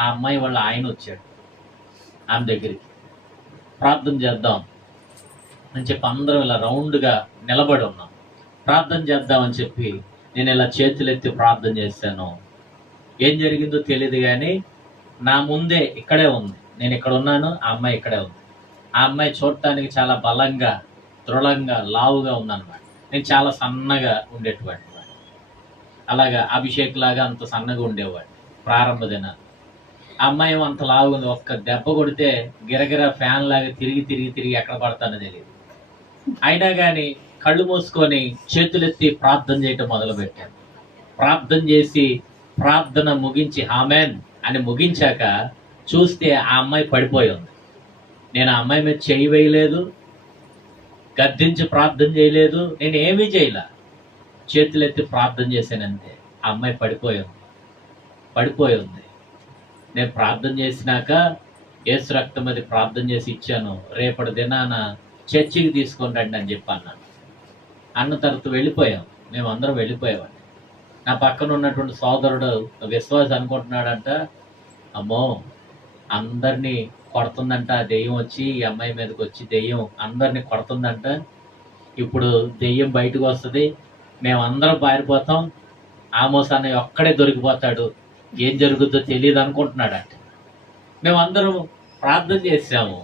ఆ అమ్మాయి వాళ్ళ ఆయన వచ్చాడు ఆమె దగ్గరికి, ప్రార్థన చేద్దాం అని చెప్పి అందరం ఇలా రౌండ్గా నిలబడి ఉన్నాం. ప్రార్థన చేద్దామని చెప్పి నేను ఇలా చేతులెత్తి ప్రార్థన చేశాను. ఏం జరిగిందో తెలియదు కానీ నా ముందే ఇక్కడే ఉంది, నేను ఇక్కడ ఉన్నాను, ఆ అమ్మాయి ఇక్కడే ఉంది. ఆ అమ్మాయి చూడటానికి చాలా బలంగా, దృఢంగా, లావుగా ఉందన్నమాట. నేను చాలా సన్నగా ఉండేటువంటి వాడు, అలాగా అభిషేక్ లాగా అంత సన్నగా ఉండేవాడు ప్రారంభ దినాలు. ఆ అమ్మాయి అంత లావుగా ఉంది, ఒక్క దెబ్బ కొడితే గిరగిర ఫ్యాన్ లాగా తిరిగి ఎక్కడ పడతానో తెలియదు. అయినా కానీ కళ్ళు మూసుకొని చేతులెత్తి ప్రార్థన చేయటం మొదలుపెట్టాను. ప్రార్థన చేసి ప్రార్థన ముగించి ఆమెన్ అని ముగించాక చూస్తే ఆ అమ్మాయి పడిపోయి ఉంది. నేను ఆ అమ్మాయి మీద చేయి వేయలేదు, గద్దించి ప్రార్థన చేయలేదు, నేను ఏమీ చేయలే, చేతులెత్తి ప్రార్థన చేశానంతే. ఆ అమ్మాయి పడిపోయి ఉంది. నేను ప్రార్థన చేసినాక యేసు రక్తం అది ప్రార్థన చేసి ఇచ్చాను, రేపటి దినాన చర్చికి తీసుకొని రండి అని చెప్పి అన్నాను. అన్న తర్వాత వెళ్ళిపోయాం, మేము అందరం వెళ్ళిపోయామండి. నా పక్కన ఉన్నటువంటి సోదరుడు విశ్వాస అనుకుంటున్నాడంట, అమ్మో అందరినీ కొడుతుందంట, దెయ్యం వచ్చి ఈ అమ్మాయి మీదకి వచ్చి దెయ్యం అందరినీ కొడుతుందంట, ఇప్పుడు దెయ్యం బయటకు వస్తుంది, మేమందరం పారిపోతాం, ఆమోస్ అన్నయ్య ఒక్కడే దొరికిపోతాడు, ఏం జరుగుతుందో తెలియదు అనుకుంటున్నాడంట. మేమందరం ప్రార్థన చేసాము,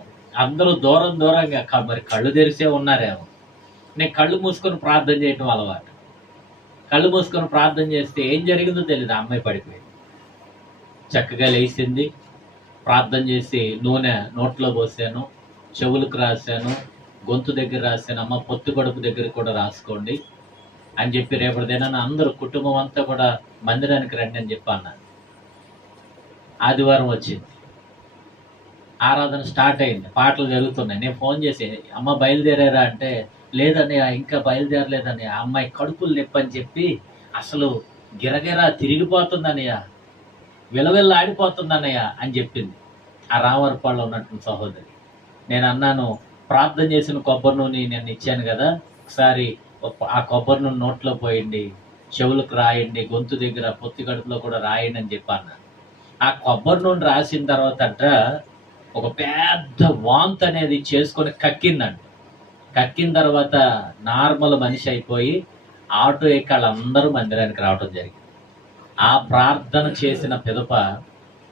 అందరూ దూరంగా మరి కళ్ళు తెరిసే ఉన్నారేమో. నేను కళ్ళు మూసుకొని ప్రార్థన చేయటం అలవాటు. కళ్ళు మూసుకొని ప్రార్థన చేస్తే ఏం జరిగిందో తెలియదు, ఆ అమ్మాయి పడిపోయింది. చక్కగా లేచింది, ప్రార్థన చేసి నూనె నోట్లో పోసాను, చెవులకు రాశాను, గొంతు దగ్గర రాశాను, అమ్మ పొత్తు కడుపు దగ్గర కూడా రాసుకోండి అని చెప్పి రేపటి దినాన అందరూ కుటుంబం అంతా కూడా మందిరానికి రండి అని చెప్పి అన్నాను. ఆదివారం వచ్చింది, ఆరాధన స్టార్ట్ అయింది, పాటలు జరుగుతున్నాయి. నేను ఫోన్ చేసి అమ్మ బయలుదేరారా అంటే, లేదన్నయ్య ఇంకా బయలుదేరలేదని, ఆ అమ్మాయి కడుపులు నొప్పి అని చెప్పి అసలు గిరగిరా తిరిగిపోతుందన్నయ్య, విలవిల్లాడిపోతుందన్నయ్య అని చెప్పింది ఆ రామవరపాడులో ఉన్నటువంటి సహోదరి. నేను అన్నాను, ప్రార్థన చేసిన కొబ్బరి నూనె నేను ఇచ్చాను కదా, ఒకసారి ఆ కొబ్బరి నూనె నోట్లో పోయండి, చెవులకు రాయండి, గొంతు దగ్గర పొత్తి కడుపులో కూడా రాయండి అని చెప్పి అన్నాను. ఆ కొబ్బరి నూనె రాసిన తర్వాత అంట ఒక పెద్ద వాంత్ అనేది చేసుకొని కక్కిందంట. కక్కిన తర్వాత నార్మల్ మనిషి అయిపోయి ఆటో ఎక్కి వాళ్ళందరూ మందిరానికి రావడం జరిగింది. ఆ ప్రార్థన చేసిన పిదప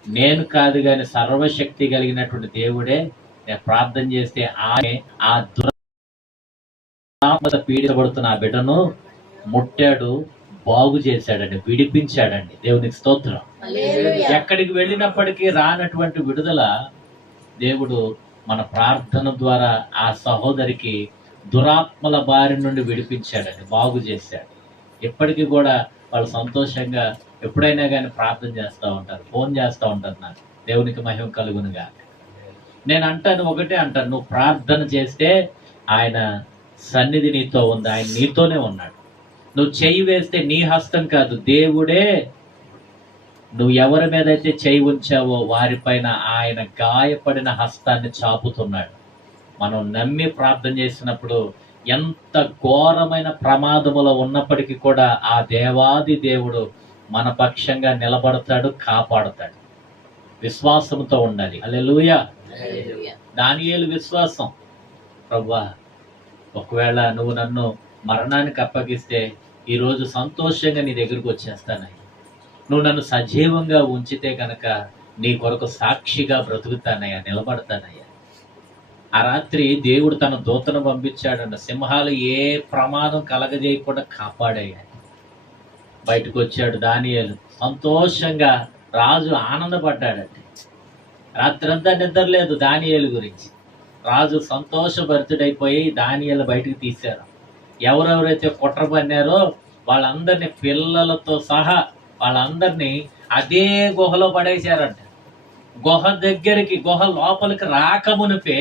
నేను కాదు కానీ సర్వశక్తి కలిగినటువంటి దేవుడే నేను ప్రార్థన చేస్తే ఆమె ఆ దురాత్మ పీడించబడుతున్న ఆ బిడ్డను ముట్టాడు, బాగు చేశాడండి, విడిపించాడండి. దేవునికి స్తోత్రం. ఎక్కడికి వెళ్ళినప్పటికీ రానటువంటి విడుదల దేవుడు మన ప్రార్థన ద్వారా ఆ సహోదరికి దురాత్మల బారి నుండి విడిపించాడండి, బాగు చేశాడు. ఇప్పటికీ కూడా వాళ్ళు సంతోషంగా ఎప్పుడైనా కానీ ప్రార్థన చేస్తూ ఉంటారు, ఫోన్ చేస్తూ ఉంటారు. నాకు దేవునికి మహిమ కలుగునుగా. నేను అంటాను, ఒకటే అంటాను, నువ్వు ప్రార్థన చేస్తే ఆయన సన్నిధి నీతో ఉంది, ఆయన నీతోనే ఉన్నాడు. నువ్వు చెయ్యి వేస్తే నీ హస్తం కాదు, దేవుడే నువ్వు ఎవరి మీద అయితే చెయ్యి ఉంచావో వారిపైన ఆయన గాయపడిన హస్తాన్ని చాపుతున్నాడు. మనం నమ్మి ప్రార్థన చేసినప్పుడు ఎంత ఘోరమైన ప్రమాదములో ఉన్నప్పటికీ కూడా ఆ దేవాది దేవుడు మన పక్షంగా నిలబడతాడు, కాపాడుతాడు. విశ్వాసంతో ఉండాలి. హల్లెలూయా. దానియేలు విశ్వాసం, ప్రభువా ఒకవేళ నువ్వు నన్ను మరణానికి అప్పగిస్తే ఈరోజు సంతోషంగా నీ దగ్గరకు వచ్చేస్తానయ్యా. నువ్వు నన్ను సజీవంగా ఉంచితే కనుక నీ కొరకు సాక్షిగా బ్రతుకుతానయ్యా, నిలబడతానయ్యా. ఆ రాత్రి దేవుడు తన దూతను పంపించాడంట. సింహాలు ఏ ప్రమాదం కలగజేయకుండా కాపాడయ్యా. బయటకు వచ్చాడు దానియేలు సంతోషంగా. రాజు ఆనందపడ్డాడండి. రాత్రంతా నిద్ర లేదు దానియేలు గురించి. రాజు సంతోషభరితుడైపోయి దానియేలు బయటకు తీశారు. ఎవరెవరైతే కుట్ర పన్నారో వాళ్ళందరినీ పిల్లలతో సహా వాళ్ళందరినీ అదే గుహలో పడేశారంట. గుహ లోపలికి రాకమునిపే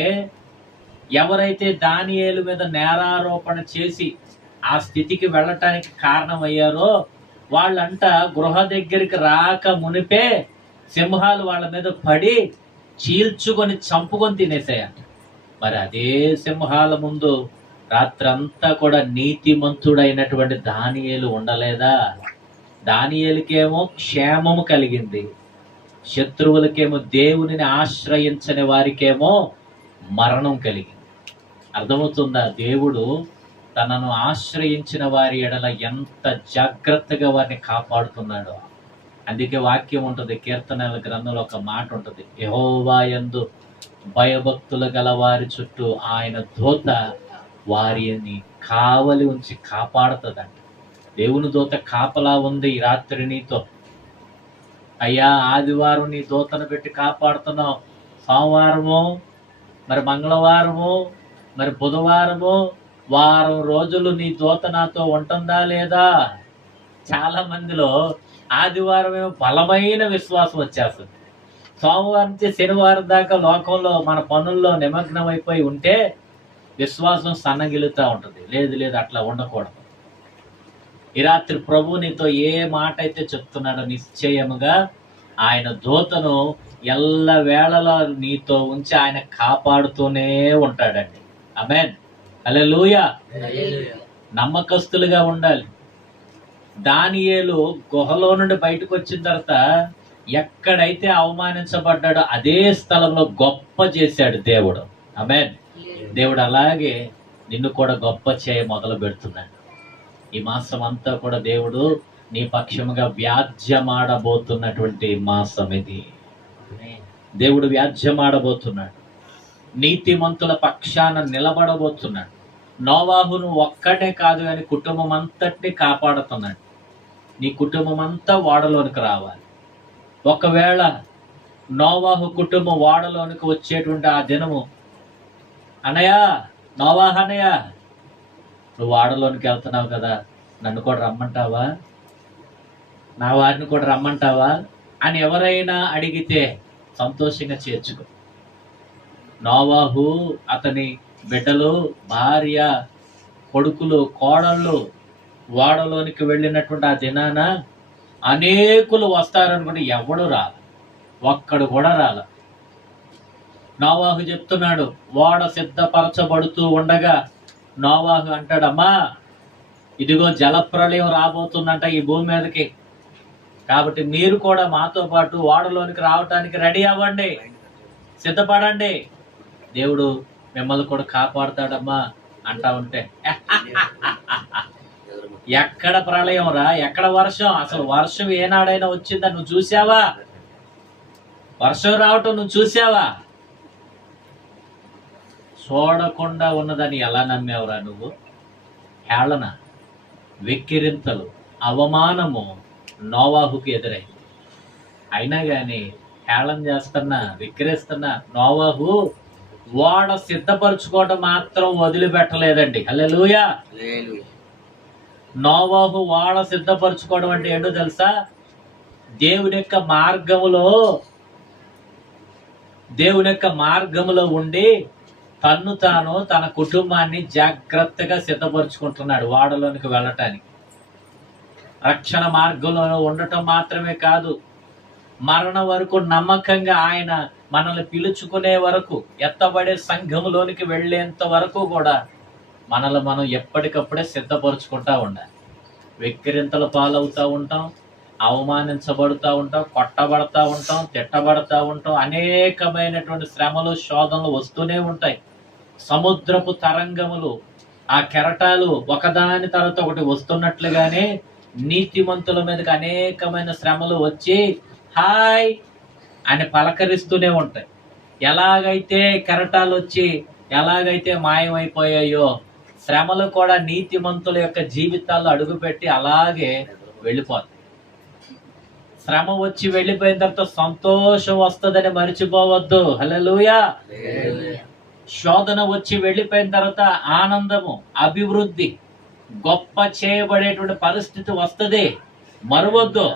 ఎవరైతే దానియేలు మీద నేరారోపణ చేసి ఆ స్థితికి వెళ్ళటానికి కారణమయ్యారో వాళ్ళంట గృహ దగ్గరికి రాక మునిపే సింహాలు వాళ్ళ మీద పడి చీల్చుకొని చంపుకొని తినేసాయంట. మరి అదే సింహాల ముందు రాత్రంతా కూడా నీతిమంతుడైనటువంటి దానియేలు ఉండలేదా? దానియేలుకేమో క్షేమము కలిగింది, శత్రువులకేమో దేవునిని ఆశ్రయించని వారికేమో మరణం కలిగింది. అర్థమవుతుందా? దేవుడు తనను ఆశ్రయించిన వారి ఎడల ఎంత జాగ్రత్తగా వారిని కాపాడుతున్నాడో. అందుకే వాక్యం ఉంటుంది, కీర్తనల గ్రంథంలో ఒక మాట ఉంటుంది, యెహోవా యందు భయభక్తులు గల వారి చుట్టూ ఆయన దూత వారిని కావలి ఉంచి కాపాడుతుందంట. దేవుని దూత కాపలా ఉంది ఈ రాత్రి నీతో. అయ్యా ఆదివారం నీ దూతను పెట్టి కాపాడుతున్నావు, సోమవారము, మరి మంగళవారము, మరి బుధవారము, వారం రోజులు నీ దూత నాతో ఉంటుందా లేదా? చాలా మందిలో ఆదివారం ఏమో బలమైన విశ్వాసం వచ్చేస్తుంది. సోమవారం నుంచి శనివారం దాకా లోకంలో మన పనుల్లో నిమగ్నం అయిపోయి ఉంటే విశ్వాసం సన్నగిలుతూ ఉంటుంది. లేదు అట్లా ఉండకూడదు. ఈ రాత్రి ప్రభు నీతో ఏ మాట అయితే చెప్తున్నాడో నిశ్చయముగా ఆయన దూతను ఎల్ల వేళలా నీతో ఉంచి ఆయన కాపాడుతూనే ఉంటాడండి. ఆమేన్. హల్లెలూయా. నమ్మకస్తులుగా ఉండాలి. దానియేలు గుహలో నుండి బయటకు వచ్చిన తర్వాత ఎక్కడైతే అవమానించబడ్డాడో అదే స్థలంలో గొప్ప చేశాడు దేవుడు. ఆమేన్. దేవుడు అలాగే నిన్ను కూడా గొప్ప చేయ మొదలు పెడుతున్నాడు. ఈ మాసం అంతా కూడా దేవుడు నీ పక్షముగా వ్యాజ్యమాడబోతున్నటువంటి మాసం ఇది. దేవుడు వ్యాజ్యమాడబోతున్నాడు, నీతిమంతుల పక్షాన నిలబడబోతున్నాడు. నోవాహును ఒక్కటే కాదు కానీ కుటుంబం అంతటిని కాపాడుతున్నాడు. నీ కుటుంబం అంతా ఓడలోనికి రావాలి. ఒకవేళ నోవాహు కుటుంబం ఓడలోనికి వచ్చేటువంటి ఆ దినము, అన్నయ్య నోవాహు అన్నయ్య నువ్వు ఓడలోనికి వెళ్తున్నావు కదా, నన్ను కూడా రమ్మంటావా, నా వారిని కూడా రమ్మంటావా అని ఎవరైనా అడిగితే సంతోషంగా చేర్చుకో. నోవాహు, అతని బిడ్డలు, భార్య, కొడుకులు, కోడళ్ళు ఓడలోనికి వెళ్ళినటువంటి ఆ దినాన అనేకులు వస్తారనుకుంటే ఎవడు రాల, ఒక్కడు కూడా రాల. నోవాహు చెప్తున్నాడు, ఓడ సిద్ధపరచబడుతూ ఉండగా నోవాహు అంటాడమ్మా ఇదిగో జలప్రళయం రాబోతుందంట ఈ భూమి మీదకి. కాబట్టి మీరు కూడా మాతో పాటు ఓడలోనికి రావటానికి రెడీ అవ్వండి, సిద్ధపడండి. దేవుడు మిమ్మల్ని కూడా కాపాడుతాడమ్మా అంటా ఉంటే ఎక్కడ ప్రళయం రా, ఎక్కడ వర్షం? అసలు వర్షం ఏనాడైనా వచ్చిందా? నువ్వు చూసావా? వర్షం రావటం నువ్వు చూసావా? చూడకుండా ఉన్నదని ఎలా నమ్మేవరా నువ్వు? హేళన, వెక్కిరింతలు, అవమానము నోవాహుకు ఎదురైంది. అయినా కానీ హేళన చేస్తున్నా, వెక్కిరిస్తున్నా నోవాహు ఓడ సిద్ధపరచుకోవడం మాత్రం వదిలిపెట్టలేదండి. హల్లెలూయా. నోవాహు ఓడ సిద్ధపరచుకోవడం అంటే ఏంటో తెలుసా? దేవుని యొక్క మార్గములో ఉండి తన్ను తాను, తన కుటుంబాన్ని జాగ్రత్తగా సిద్ధపరచుకుంటున్నాడు ఓడలోనికి వెళ్ళటానికి. రక్షణ మార్గంలో ఉండటం మాత్రమే కాదు, మరణ వరకు నమ్మకంగా ఆయన మనల్ని పిలుచుకునే వరకు, ఎత్తబడే సంఘములోనికి వెళ్ళేంత వరకు కూడా మనల్ని మనం ఎప్పటికప్పుడే సిద్ధపరచుకుంటా ఉండాలి. వెక్కిరింతల పాలవుతూ ఉంటాం, అవమానించబడుతూ ఉంటాం, కొట్టబడతా ఉంటాం, తిట్టబడతా ఉంటాం. అనేకమైనటువంటి శ్రమలు, శోధనలు వస్తూనే ఉంటాయి. సముద్రపు తరంగములు, ఆ కెరటాలు ఒకదాని తర్వాత ఒకటి వస్తున్నట్లుగానే నీతిమంతుల మీదకి అనేకమైన శ్రమలు వచ్చి హాయ్ అని పలకరిస్తూనే ఉంటాయి. ఎలాగైతే కెరటాలు వచ్చి ఎలాగైతే మాయమైపోయాయో, శ్రమలు కూడా నీతిమంతుల యొక్క జీవితాల్లో అడుగుపెట్టి అలాగే వెళ్ళిపోతాయి. శ్రమ వచ్చి వెళ్ళిపోయిన తర్వాత సంతోషం వస్తుందని మర్చిపోవద్దు. హల్లెలూయా. శోధన వచ్చి వెళ్ళిపోయిన తర్వాత ఆనందము, అభివృద్ధి, గొప్ప చేయబడేటువంటి పరిస్థితి వస్తుంది, మరవద్దు.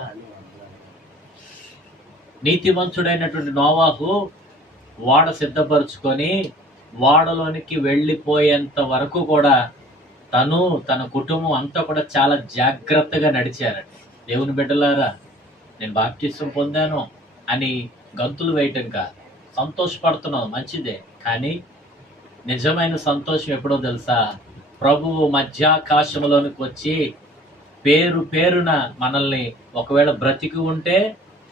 నీతిమంతుడైనటువంటి నోవాహు ఓడ సిద్ధపరచుకొని ఓడలోనికి వెళ్ళిపోయేంత వరకు కూడా తను, తన కుటుంబం అంతా కూడా చాలా జాగ్రత్తగా నడిచారండి. దేవుని బిడ్డలారా, నేను బాప్టిసం పొందాను అని గంతులు వేయటం కాదు, సంతోషపడుతున్నావు మంచిదే. కానీ నిజమైన సంతోషం ఎప్పుడో తెలుసా? ప్రభువు మధ్యాకాశంలోనికి వచ్చి పేరున మనల్ని ఒకవేళ బ్రతికి ఉంటే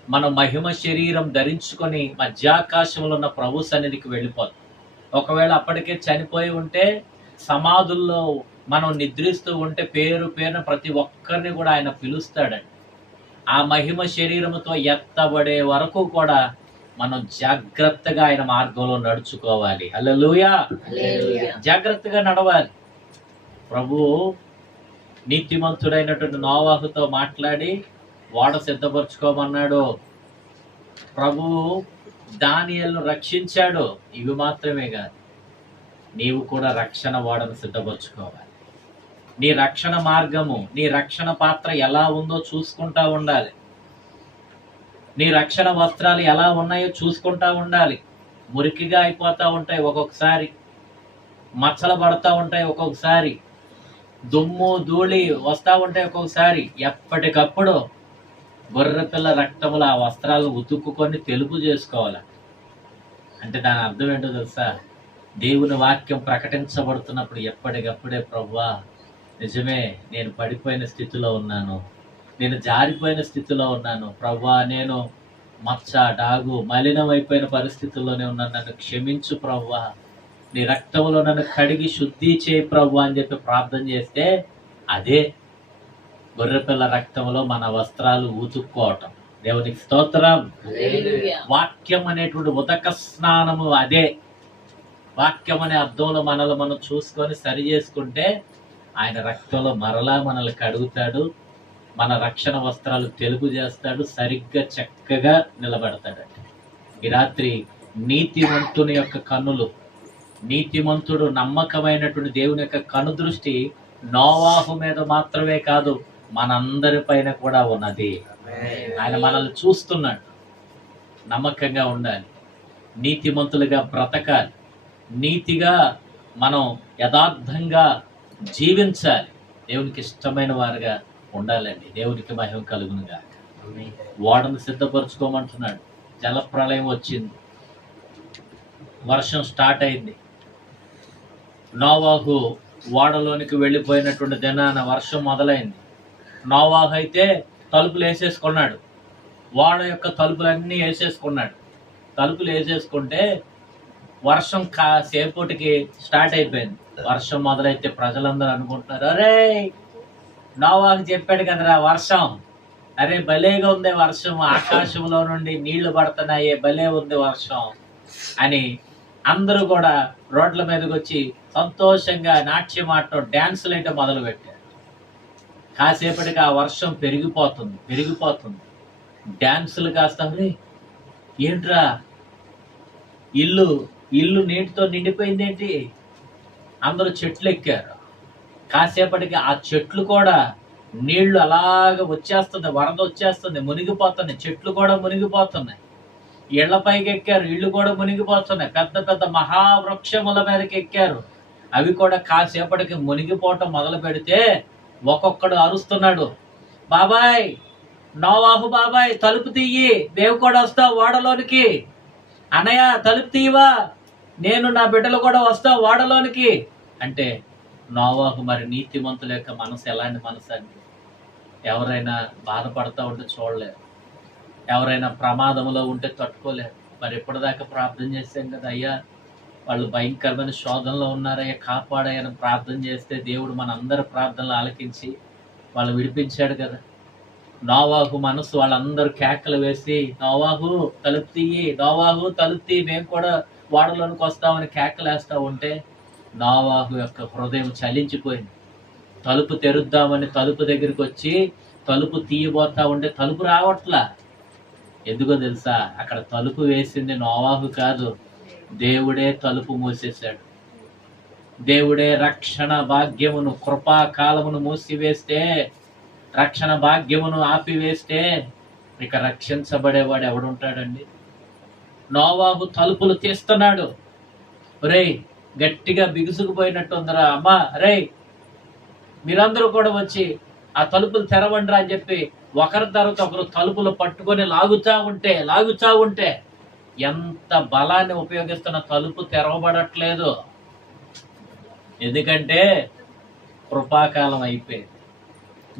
మనం మహిమ శరీరం ధరించుకొని మధ్యాకాశంలో ఉన్న ప్రభు సన్నిధికి వెళ్ళిపోతాం. ఒకవేళ అప్పటికే చనిపోయి ఉంటే, సమాధుల్లో మనం నిద్రిస్తూ ఉంటే పేరున ప్రతి ఒక్కరిని కూడా ఆయన పిలుస్తాడండి. ఆ మహిమ శరీరముతో ఎత్తబడే వరకు కూడా మనం జాగ్రత్తగా ఆయన మార్గంలో నడుచుకోవాలి. హల్లెలూయా. జాగ్రత్తగా నడవాలి. ప్రభు నీతిమంతుడైనటువంటి నోవాహుతో మాట్లాడి ఓడ సిద్ధపరచుకోమన్నాడు. ప్రభువు దానియేలును రక్షించాడు. ఇవి మాత్రమే కాదు, నీవు కూడా రక్షణ ఓడను సిద్ధపరచుకోవాలి. నీ రక్షణ మార్గము, నీ రక్షణ పాత్ర ఎలా ఉందో చూసుకుంటా ఉండాలి. నీ రక్షణ వస్త్రాలు ఎలా ఉన్నాయో చూసుకుంటా ఉండాలి. మురికిగా అయిపోతూ ఉంటాయి ఒక్కొక్కసారి, మచ్చలు పడతా ఉంటాయి ఒక్కొక్కసారి, దుమ్ము ధూళి వస్తూ ఉంటాయి ఒక్కొక్కసారి. ఎప్పటికప్పుడు గొర్రెపిల్ల రక్తములు ఆ వస్త్రాలను ఉతుక్కుని తెలుపు చేసుకోవాలి. అంటే దాని అర్థం ఏంటో తెలుసా? దేవుని వాక్యం ప్రకటించబడుతున్నప్పుడు ఎప్పటికప్పుడే ప్రభువా నిజమే, నేను పడిపోయిన స్థితిలో ఉన్నాను, నేను జారిపోయిన స్థితిలో ఉన్నాను ప్రభువా, నేను మచ్చ, డాగు, మలినమైపోయిన పరిస్థితుల్లోనే ఉన్నాను, నన్ను క్షమించు ప్రభువా, నీ రక్తంలో నన్ను కడిగి శుద్ధి చేయి ప్రభువా అని చెప్పి ప్రార్థన చేస్తే అదే గొర్రెపిల్ల రక్తంలో మన వస్త్రాలు ఉతుక్కోవటం. దేవునికి స్తోత్రం. వాక్యం అనేటువంటి ఉదక స్నానము అదే. వాక్యం అనే అర్థంలో మనల్ని మనం చూసుకొని సరి చేసుకుంటే ఆయన రక్తంలో మరలా మనల్ని కడుగుతాడు, మన రక్షణ వస్త్రాలు తెలుగు చేస్తాడు, సరిగ్గా చక్కగా నిలబెడతాడంట. ఈ రాత్రి నీతిమంతుని యొక్క కన్నులు, నీతిమంతుడు నమ్మకమైనటువంటి దేవుని యొక్క కనుదృష్టి నోవాహు మీద మాత్రమే కాదు, మనందరి పైన కూడా ఉన్నది. ఆయన మనల్ని చూస్తున్నాడు. నమ్మకంగా ఉండాలి, నీతిమంతులుగా బ్రతకాలి, నీతిగా మనం యథార్థంగా జీవించాలి, దేవునికి ఇష్టమైన వారుగా ఉండాలండి. దేవునికి మహిమ కలుగునుగా. ఓడను సిద్ధపరచుకోమంటున్నాడు. జలప్రళయం వచ్చింది, వర్షం స్టార్ట్ అయింది. నోవాహు ఓడలోనికి వెళ్ళిపోయినటువంటి దినాన వర్షం మొదలైంది. నోవాహు అయితే తలుపులు వేసేసుకున్నాడు, ఓడ యొక్క తలుపులన్నీ వేసేసుకున్నాడు. తలుపులు వేసేసుకుంటే వర్షం కాసేపటికి స్టార్ట్ అయిపోయింది. వర్షం మొదలైతే ప్రజలందరూ అనుకుంటున్నారు, అరే నోవాహు చెప్పాడు కదరా వర్షం, అరే భలేగా ఉంది వర్షం, ఆకాశంలో నుండి నీళ్లు పడుతున్నాయే, భలే ఉంది వర్షం అని అందరూ కూడా రోడ్ల మీదకి వచ్చి సంతోషంగా నాట్యం ఆడటం, డ్యాన్సులు అయితే మొదలు పెట్టారు. కాసేపటికి ఆ వర్షం పెరిగిపోతుంది. డ్యాన్సులు కాస్త, ఏంట్రా ఇల్లు నీటితో నిండిపోయింది ఏంటి? అందరూ చెట్లు ఎక్కారు. కాసేపటికి ఆ చెట్లు కూడా నీళ్లు అలాగ వచ్చేస్తుంది, వరద వచ్చేస్తుంది, మునిగిపోతున్నాయి. చెట్లు కూడా మునిగిపోతున్నాయి. ఇళ్ల పైకి ఎక్కారు, ఇళ్ళు కూడా మునిగిపోతున్నాయి. పెద్ద పెద్ద మహావృక్షముల మీదకి ఎక్కారు, అవి కూడా కాసేపటికి మునిగిపోవటం మొదలు పెడితే ఒక్కొక్కడు అరుస్తున్నాడు, బాబాయ్ నోవాహు బాబాయ్ తలుపు తీయి, మేము కూడా వస్తాం ఓడలోనికి, అన్నయ్య తలుపు తీయవా, నేను నా బిడ్డలు కూడా వస్తాం ఓడలోనికి అంటే నోవాహు మరి నీతిమంతుల యొక్క మనసు ఎలాంటి మనసు అండి? ఎవరైనా బాధపడతా ఉంటే చూడలేరు, ఎవరైనా ప్రమాదంలో ఉంటే తట్టుకోలేరు. మరి ఎప్పటిదాకా ప్రార్థన చేసాం కదా, అయ్యా వాళ్ళు భయంకరమైన శోధనలో ఉన్నారయ్యా కాపాడాయని ప్రార్థన చేస్తే దేవుడు మన అందరి ప్రార్థనలు ఆలకించి వాళ్ళు విడిపించాడు కదా. నోవాహు మనసు వాళ్ళందరూ కేకలు వేసి, నోవాహు తలుపు తీయి, నోవాహు తలుపు తీయి, మేము కూడా ఓడలోనికి వస్తామని కేకలు వేస్తా ఉంటే నోవాహు యొక్క హృదయం చలించిపోయింది. తలుపు తెరుద్దామని తలుపు దగ్గరికి వచ్చి తలుపు తీయబోతా ఉంటే తలుపు రావట్లా. ఎందుకో తెలుసా? అక్కడ తలుపు వేసింది నోవాహు కాదు, దేవుడే తలుపు మూసేశాడు. దేవుడే రక్షణ భాగ్యమును, కృపాకాలమును మూసివేస్తే, రక్షణ భాగ్యమును ఆపివేస్తే ఇక రక్షించబడేవాడు ఎవడుంటాడండి? నోవాహు తలుపులు తీస్తున్నాడు. ఒరేయ్ గట్టిగా బిగుసుకుపోయినట్టుందరా అమ్మా, రే మీరందరూ కూడా వచ్చి ఆ తలుపులు తెరవండిరా అని చెప్పి ఒకరి తర్వాత ఒకరు తలుపులు పట్టుకొని లాగుతా ఉంటే ఎంత బలాన్ని ఉపయోగిస్తున్న తలుపు తెరవబడట్లేదు. ఎందుకంటే కృపాకాలం అయిపోయింది,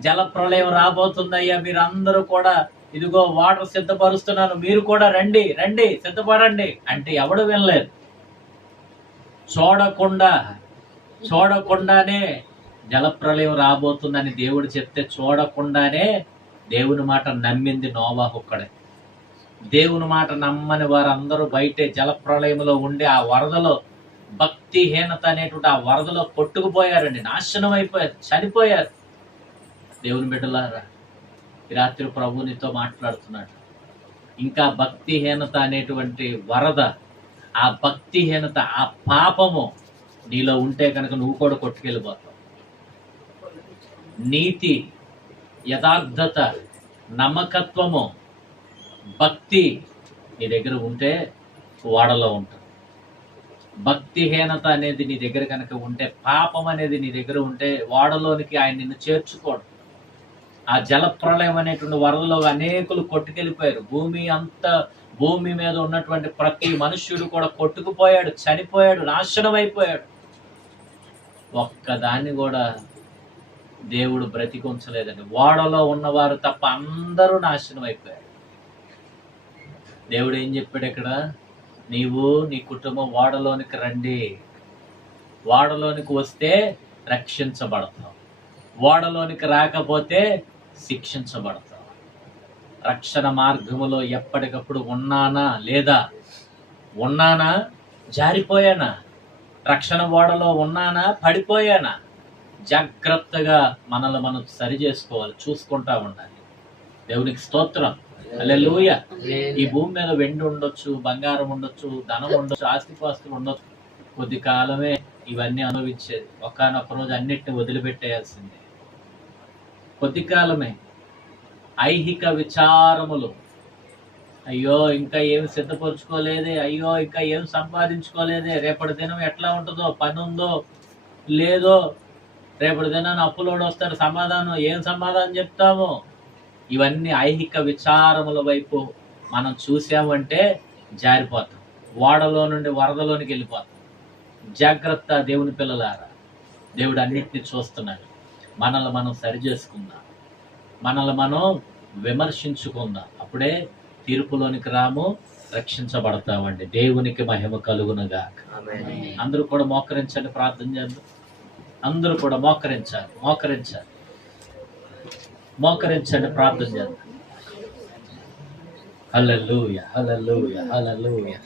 జలప్రళయం రాబోతుందయ్యా, మీరందరూ కూడా ఇదిగో వాటర్ సిద్ధపరుస్తున్నాను, మీరు కూడా రండి సిద్ధపడండి అంటే ఎవడు వినలేదు. చూడకుండానే జలప్రళయం రాబోతుందని దేవుడు చెప్తే చూడకుండానే దేవుని మాట నమ్మింది నోవాహు ఒక్కడే. దేవుని మాట నమ్మని వారందరూ బయటే జలప్రళయంలో ఉండి ఆ వరదలో భక్తిహీనత అనేటువంటి ఆ వరదలో కొట్టుకుపోయారండి, నాశనం అయిపోయారు, చనిపోయారు. దేవుని బిడ్డలారా, ఈ రాత్రి ప్రభు నీతో మాట్లాడుతున్నాడు. ఇంకా భక్తిహీనత అనేటువంటి వరద, ఆ భక్తిహీనత, ఆ పాపము నీలో ఉంటే కనుక నువ్వు కూడా కొట్టుకెళ్ళిపోతావు. నీతి, యథార్థత, నమ్మకత్వము, భక్తి నీ దగ్గర ఉంటే ఓడలో ఉంటావు. భక్తిహీనత అనేది నీ దగ్గర కనుక ఉంటే, పాపం అనేది నీ దగ్గర ఉంటే ఓడలోనికి ఆయన నిన్ను చేర్చుకోడు. ఆ జలప్రళయం అనేటువంటి వరదలో అనేకులు కొట్టుకెళ్ళిపోయారు. భూమి మీద ఉన్నటువంటి ప్రతి మనుష్యుడు కూడా కొట్టుకుపోయాడు, చనిపోయాడు, నాశనం అయిపోయాడు. ఒక్కదాన్ని కూడా దేవుడు బ్రతికుంచలేదండి. ఓడలో ఉన్నవారు తప్ప అందరూ నాశనం అయిపోయారు. దేవుడు ఏం చెప్పాడు ఇక్కడ? నీవు నీ కుటుంబం ఓడలోనికి రండి, ఓడలోనికి వస్తే రక్షించబడతావు, ఓడలోనికి రాకపోతే శిక్షించబడతావు. రక్షణ మార్గములో ఎప్పటికప్పుడు ఉన్నానా జారిపోయానా, రక్షణ ఓడలో ఉన్నానా పడిపోయానా, జాగ్రత్తగా మనల్ని మనం సరి చేసుకోవాలి, చూసుకుంటా ఉండాలి. దేవునికి స్తోత్రం, హల్లెలూయా. ఈ భూమి మీద వెండి ఉండొచ్చు, బంగారం ఉండొచ్చు, ధనం ఉండొచ్చు, ఆస్తిపాస్తులు ఉండొచ్చు, కొద్ది కాలమే ఇవన్నీ అనుభవించేది. ఒకానొక రోజు అన్నిటిని వదిలిపెట్టేయాల్సిందే. కొద్ది కాలమే. ఐహిక విచారములు, అయ్యో ఇంకా ఏమి సిద్ధపరచుకోలేదే, అయ్యో ఇంకా ఏం సంపాదించుకోలేదే, రేపటి దినం ఎట్లా ఉంటుందో, పని ఉందో లేదో, రేపటి దినాన్ని అప్పులోడు వస్తాడు, ఏం సమాధానం చెప్తాము? ఇవన్నీ ఐహిక విచారముల వైపు మనం చూసామంటే జారిపోతాం, ఓడలో నుండి వరదలోనికి వెళ్ళిపోతాం. జాగ్రత్త దేవుని పిల్లలారా, దేవుడు అన్నిటిని చూస్తున్నాడు. మనల్ని మనం సరి చేసుకుందాం, మనల్ని మనం విమర్శించుకుందాం. అప్పుడే తీర్పులోనికి రాము, రక్షించబడతామండి. దేవునికి మహిమ కలుగునుగా. అందరూ కూడా మోకరించండి, ప్రార్థన చేద్దాం. అందరూ కూడా మోకరించండి, ప్రార్థన చేద్దాం. హల్లెలూయా, హల్లెలూయా, హల్లెలూయా.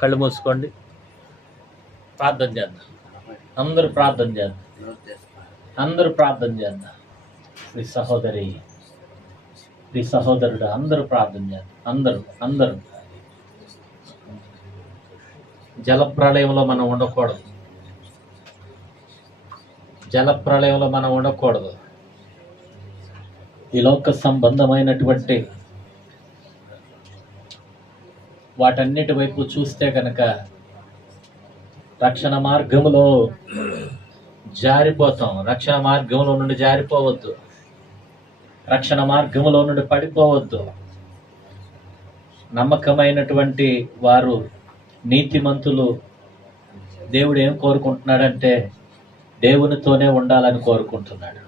కళ్ళు మూసుకోండి, ప్రార్థన చేద్దాం. అందరూ ప్రార్థన చేద్దాం. ఈ సహోదరి, ఈ సహోదరుడు, అందరూ ప్రార్థన చేద్దాం. అందరూ జలప్రళయంలో మనం ఉండకూడదు. ఈ లోక సంబంధమైనటువంటి వాటన్నిటి వైపు చూస్తే కనుక రక్షణ మార్గంలో జారిపోతాం. రక్షణ మార్గంలో నుండి జారిపోవద్దు, రక్షణ మార్గంలో నుండి పడిపోవద్దు. నమ్మకమైనటువంటి వారు, నీతిమంతులు, దేవుడు ఏం కోరుకుంటున్నాడంటే దేవునితోనే ఉండాలని కోరుకుంటున్నాడు.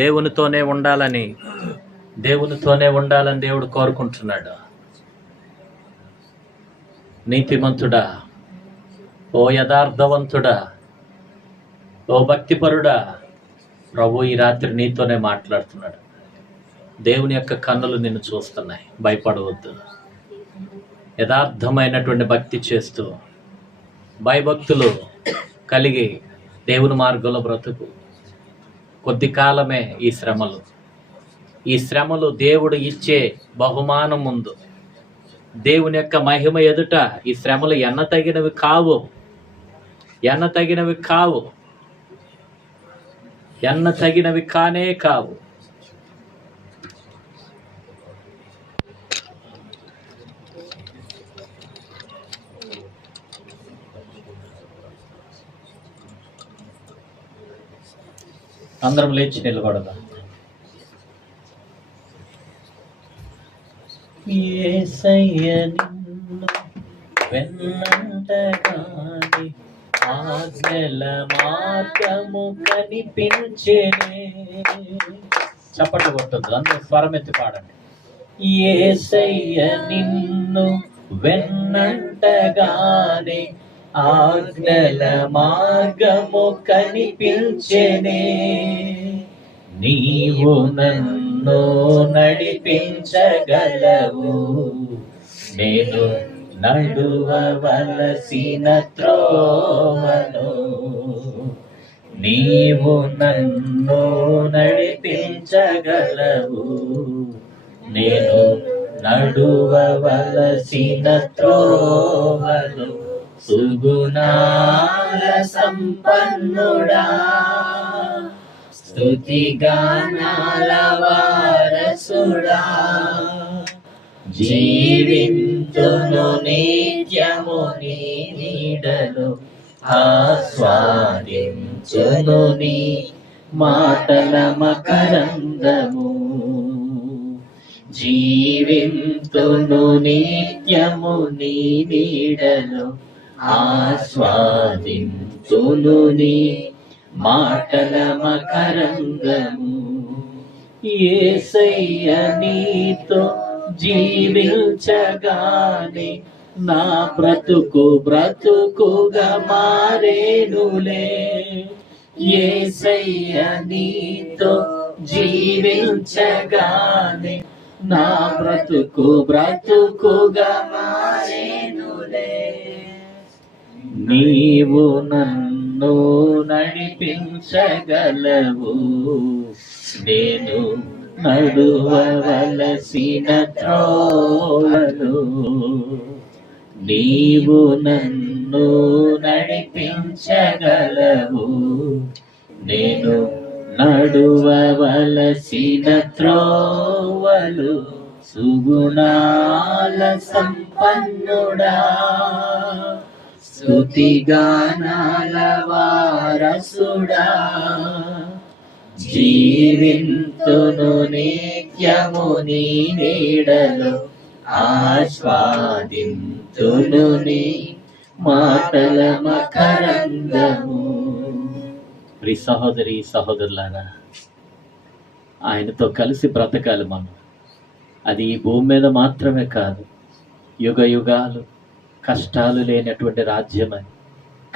దేవునితోనే ఉండాలని దేవుడు కోరుకుంటున్నాడు. నీతిమంతుడా, ఓ యథార్థవంతుడా, ఓ భక్తిపరుడా, ప్రభు ఈ రాత్రి నీతోనే మాట్లాడుతున్నాడు. దేవుని యొక్క కన్నులు నిన్ను చూస్తున్నాయి. భయపడవద్దు. యథార్థమైనటువంటి భక్తి చేస్తూ, భయభక్తులు కలిగి దేవుని మార్గంలో బ్రతుకు. కొద్ది కాలమే ఈ శ్రమలు దేవుడు ఇచ్చే బహుమానం ముందు, దేవుని యొక్క మహిమ ఎదుట ఈ శ్రమలు ఎన్నతగినవి కావు. కానే కావు. అందరం లేచి నిలబడదాం. యేసయ్య నిన్ను వెన్నంటగాని ఆజ్ఞల మార్గము కనిపించెనే. చప్పట్లు కొట్టద్దు, అందరూ స్వరం ఎత్తి పాడండి. యేసయ్య నిన్ను వెన్నంటగాని ఆజ్ఞల మార్గము కనిపించెనే. నీవు నన్ను నడిపించగలవు, నేను నడువవలసిన త్రోవను. నీవు నన్ను నడిపించగలవు, నేను నడువవలసిన త్రోవను. సుగుణాల సంపన్నుడా, స్తుతిగానాల వారసుడా, జీవింతును నిత్యము నీ నీడలు, ఆస్వాదించును నీ మాటల మకరందము. జీవింతును నిత్యము నీ నీడలు, ఆస్వాదింతును నీ మాటల మకరందము. యేసయ్య నీతో జీవించగానే నా బ్రతుకుగా మారేనులే. యేసయ్య నీతో జీవించగానే నా బ్రతుకుగా మారేనులే. నీవు నన్ను నడిపించగలవు, నేను నడువవలసిన త్రోవను. నీవు నన్ను నడిపించగలవు, నేను నడువవలసిన త్రోవలు. సుగుణాల సంపన్నుడా, స్తుతిగానాల వారసుడా, జీవింతును నిత్యము నీ నీడలో, ఆస్వాదింతును నీ మాటల మకరందము. ప్రి సహోదరి సహోదరులారా, ఆయనతో కలిసి బ్రతకాలి మనం. అది ఈ భూమి మీద మాత్రమే కాదు, యుగ యుగాలు కష్టాలు లేనటువంటి రాజ్యం అది,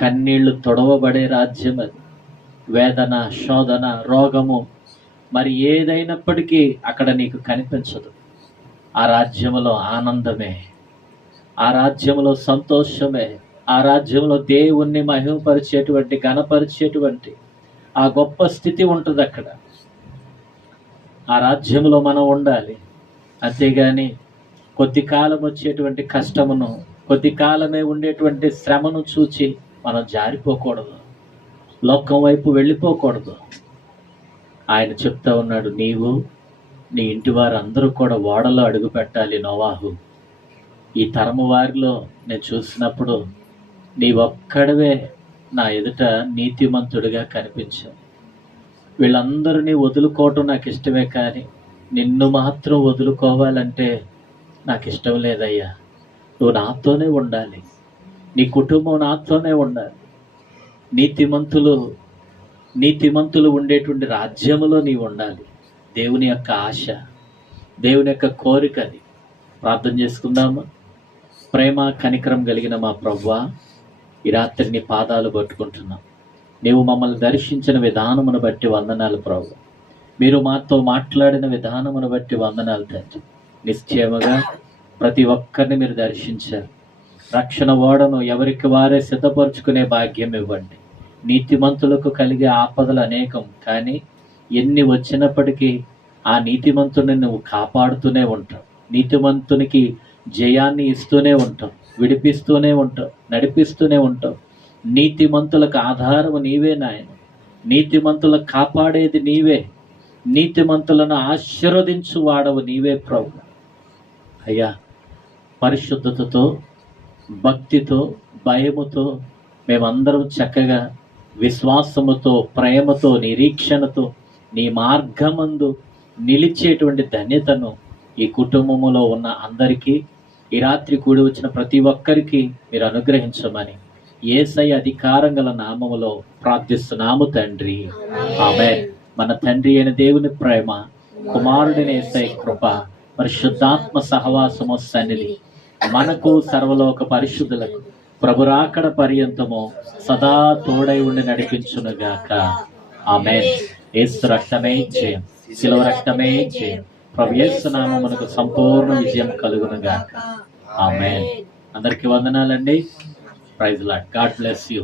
కన్నీళ్లు తొడవబడే రాజ్యం అది. వేదన, శోధన, రోగము మరి ఏదైనప్పటికీ అక్కడ నీకు కనిపించదు. ఆ రాజ్యములో ఆనందమే, ఆ రాజ్యములో సంతోషమే, ఆ రాజ్యంలో దేవుణ్ణి మహిమపరిచేటువంటి, ఘనపరిచేటువంటి ఆ గొప్ప స్థితి ఉంటుంది అక్కడ. ఆ రాజ్యంలో మనం ఉండాలి. అంతేగాని కొద్ది కాలం వచ్చేటువంటి కష్టమును, కొద్ది కాలమే ఉండేటువంటి శ్రమను చూచి మనం జారిపోకూడదు, లోకం వైపు వెళ్ళిపోకూడదు. ఆయన చెప్తా ఉన్నాడు, నీవు నీ ఇంటి వారందరూ కూడా ఓడలో అడుగు పెట్టాలి. నోవాహు, ఈ తరము వారిలో నేను చూసినప్పుడు నీవొక్కడవే నా ఎదుట నీతిమంతుడిగా కనిపించావు. వీళ్ళందరినీ వదులుకోవటం నాకు ఇష్టమే, కానీ నిన్ను మాత్రం వదులుకోవాలంటే నాకు ఇష్టం లేదయ్యా. నువ్వు నాతోనే ఉండాలి, నీ కుటుంబం నాతోనే ఉండాలి. నీతిమంతులు ఉండేటువంటి రాజ్యములో నీవు ఉండాలి. దేవుని యొక్క ఆశ, దేవుని యొక్క కోరిక అది. ప్రార్థన చేసుకుందామా? ప్రేమ కనికరం కలిగిన మా ప్రభువా, ఈ రాత్రి నీ పాదాలు పట్టుకుంటున్నాం. నీవు మమ్మల్ని దర్శించిన విధానమును బట్టి వందనాలు ప్రభు. మీరు మాతో మాట్లాడిన విధానమును బట్టి వందనాలు తండ్రి. నిశ్చయముగా ప్రతి ఒక్కరిని మీరు దర్శించారు. రక్షణ ఓడను ఎవరికి వారే సిద్ధపరుచుకునే భాగ్యం ఇవ్వండి. నీతిమంతులకు కలిగే ఆపదలు అనేకం, కానీ ఎన్ని వచ్చినప్పటికీ ఆ నీతిమంతుని నువ్వు కాపాడుతూనే ఉంటావు. నీతిమంతునికి జయాన్ని ఇస్తూనే ఉంటావు, విడిపిస్తూనే ఉంటావు, నడిపిస్తూనే ఉంటావు. నీతిమంతులకు ఆధారము నీవే నాయన. నీతిమంతులకు కాపాడేది నీవే. నీతిమంతులను ఆశీర్వదించు వాడవు నీవే ప్రభు. అయ్యా, పరిశుద్ధతతో, భక్తితో, భయముతో మేమందరం చక్కగా విశ్వాసముతో, ప్రేమతో, నిరీక్షణతో నీ మార్గమందు నిలిచేటువంటి ధన్యతను ఈ కుటుంబములో ఉన్న అందరికీ, ఈ రాత్రి కూడి వచ్చిన ప్రతి ఒక్కరికి మీరు అనుగ్రహించమని యేసయ్య అధికారం గల నామములో ప్రార్థిస్తున్నాము తండ్రి, ఆమేన్. మన తండ్రి అయిన దేవుని ప్రేమ, కుమారుడిని యేసయ్య కృప, పరిశుద్ధాత్మ సహవాసము సన్నిధి మనకు సర్వలోక పరిశుద్ధులకు ప్రభు రాకడ పర్యంతము సదా తోడై ఉండి నడిపించునుగాక. ఆమేన్. యేసు రక్తమే జయం, శిలువ రక్తమే జయం. ప్రభు యేసు నామమునకు సంపూర్ణ విజయం కలుగునుగాక. ఆమేన్. అందరికీ వందనాలండి. Praise Lord. God bless you.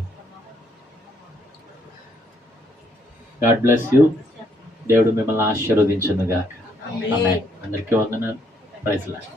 God bless you. దేవుడు మిమ్మల్ని ఆశీర్వదించునుగాక. ఆమేన్. అందరికీ వందనాలు. Praise lord.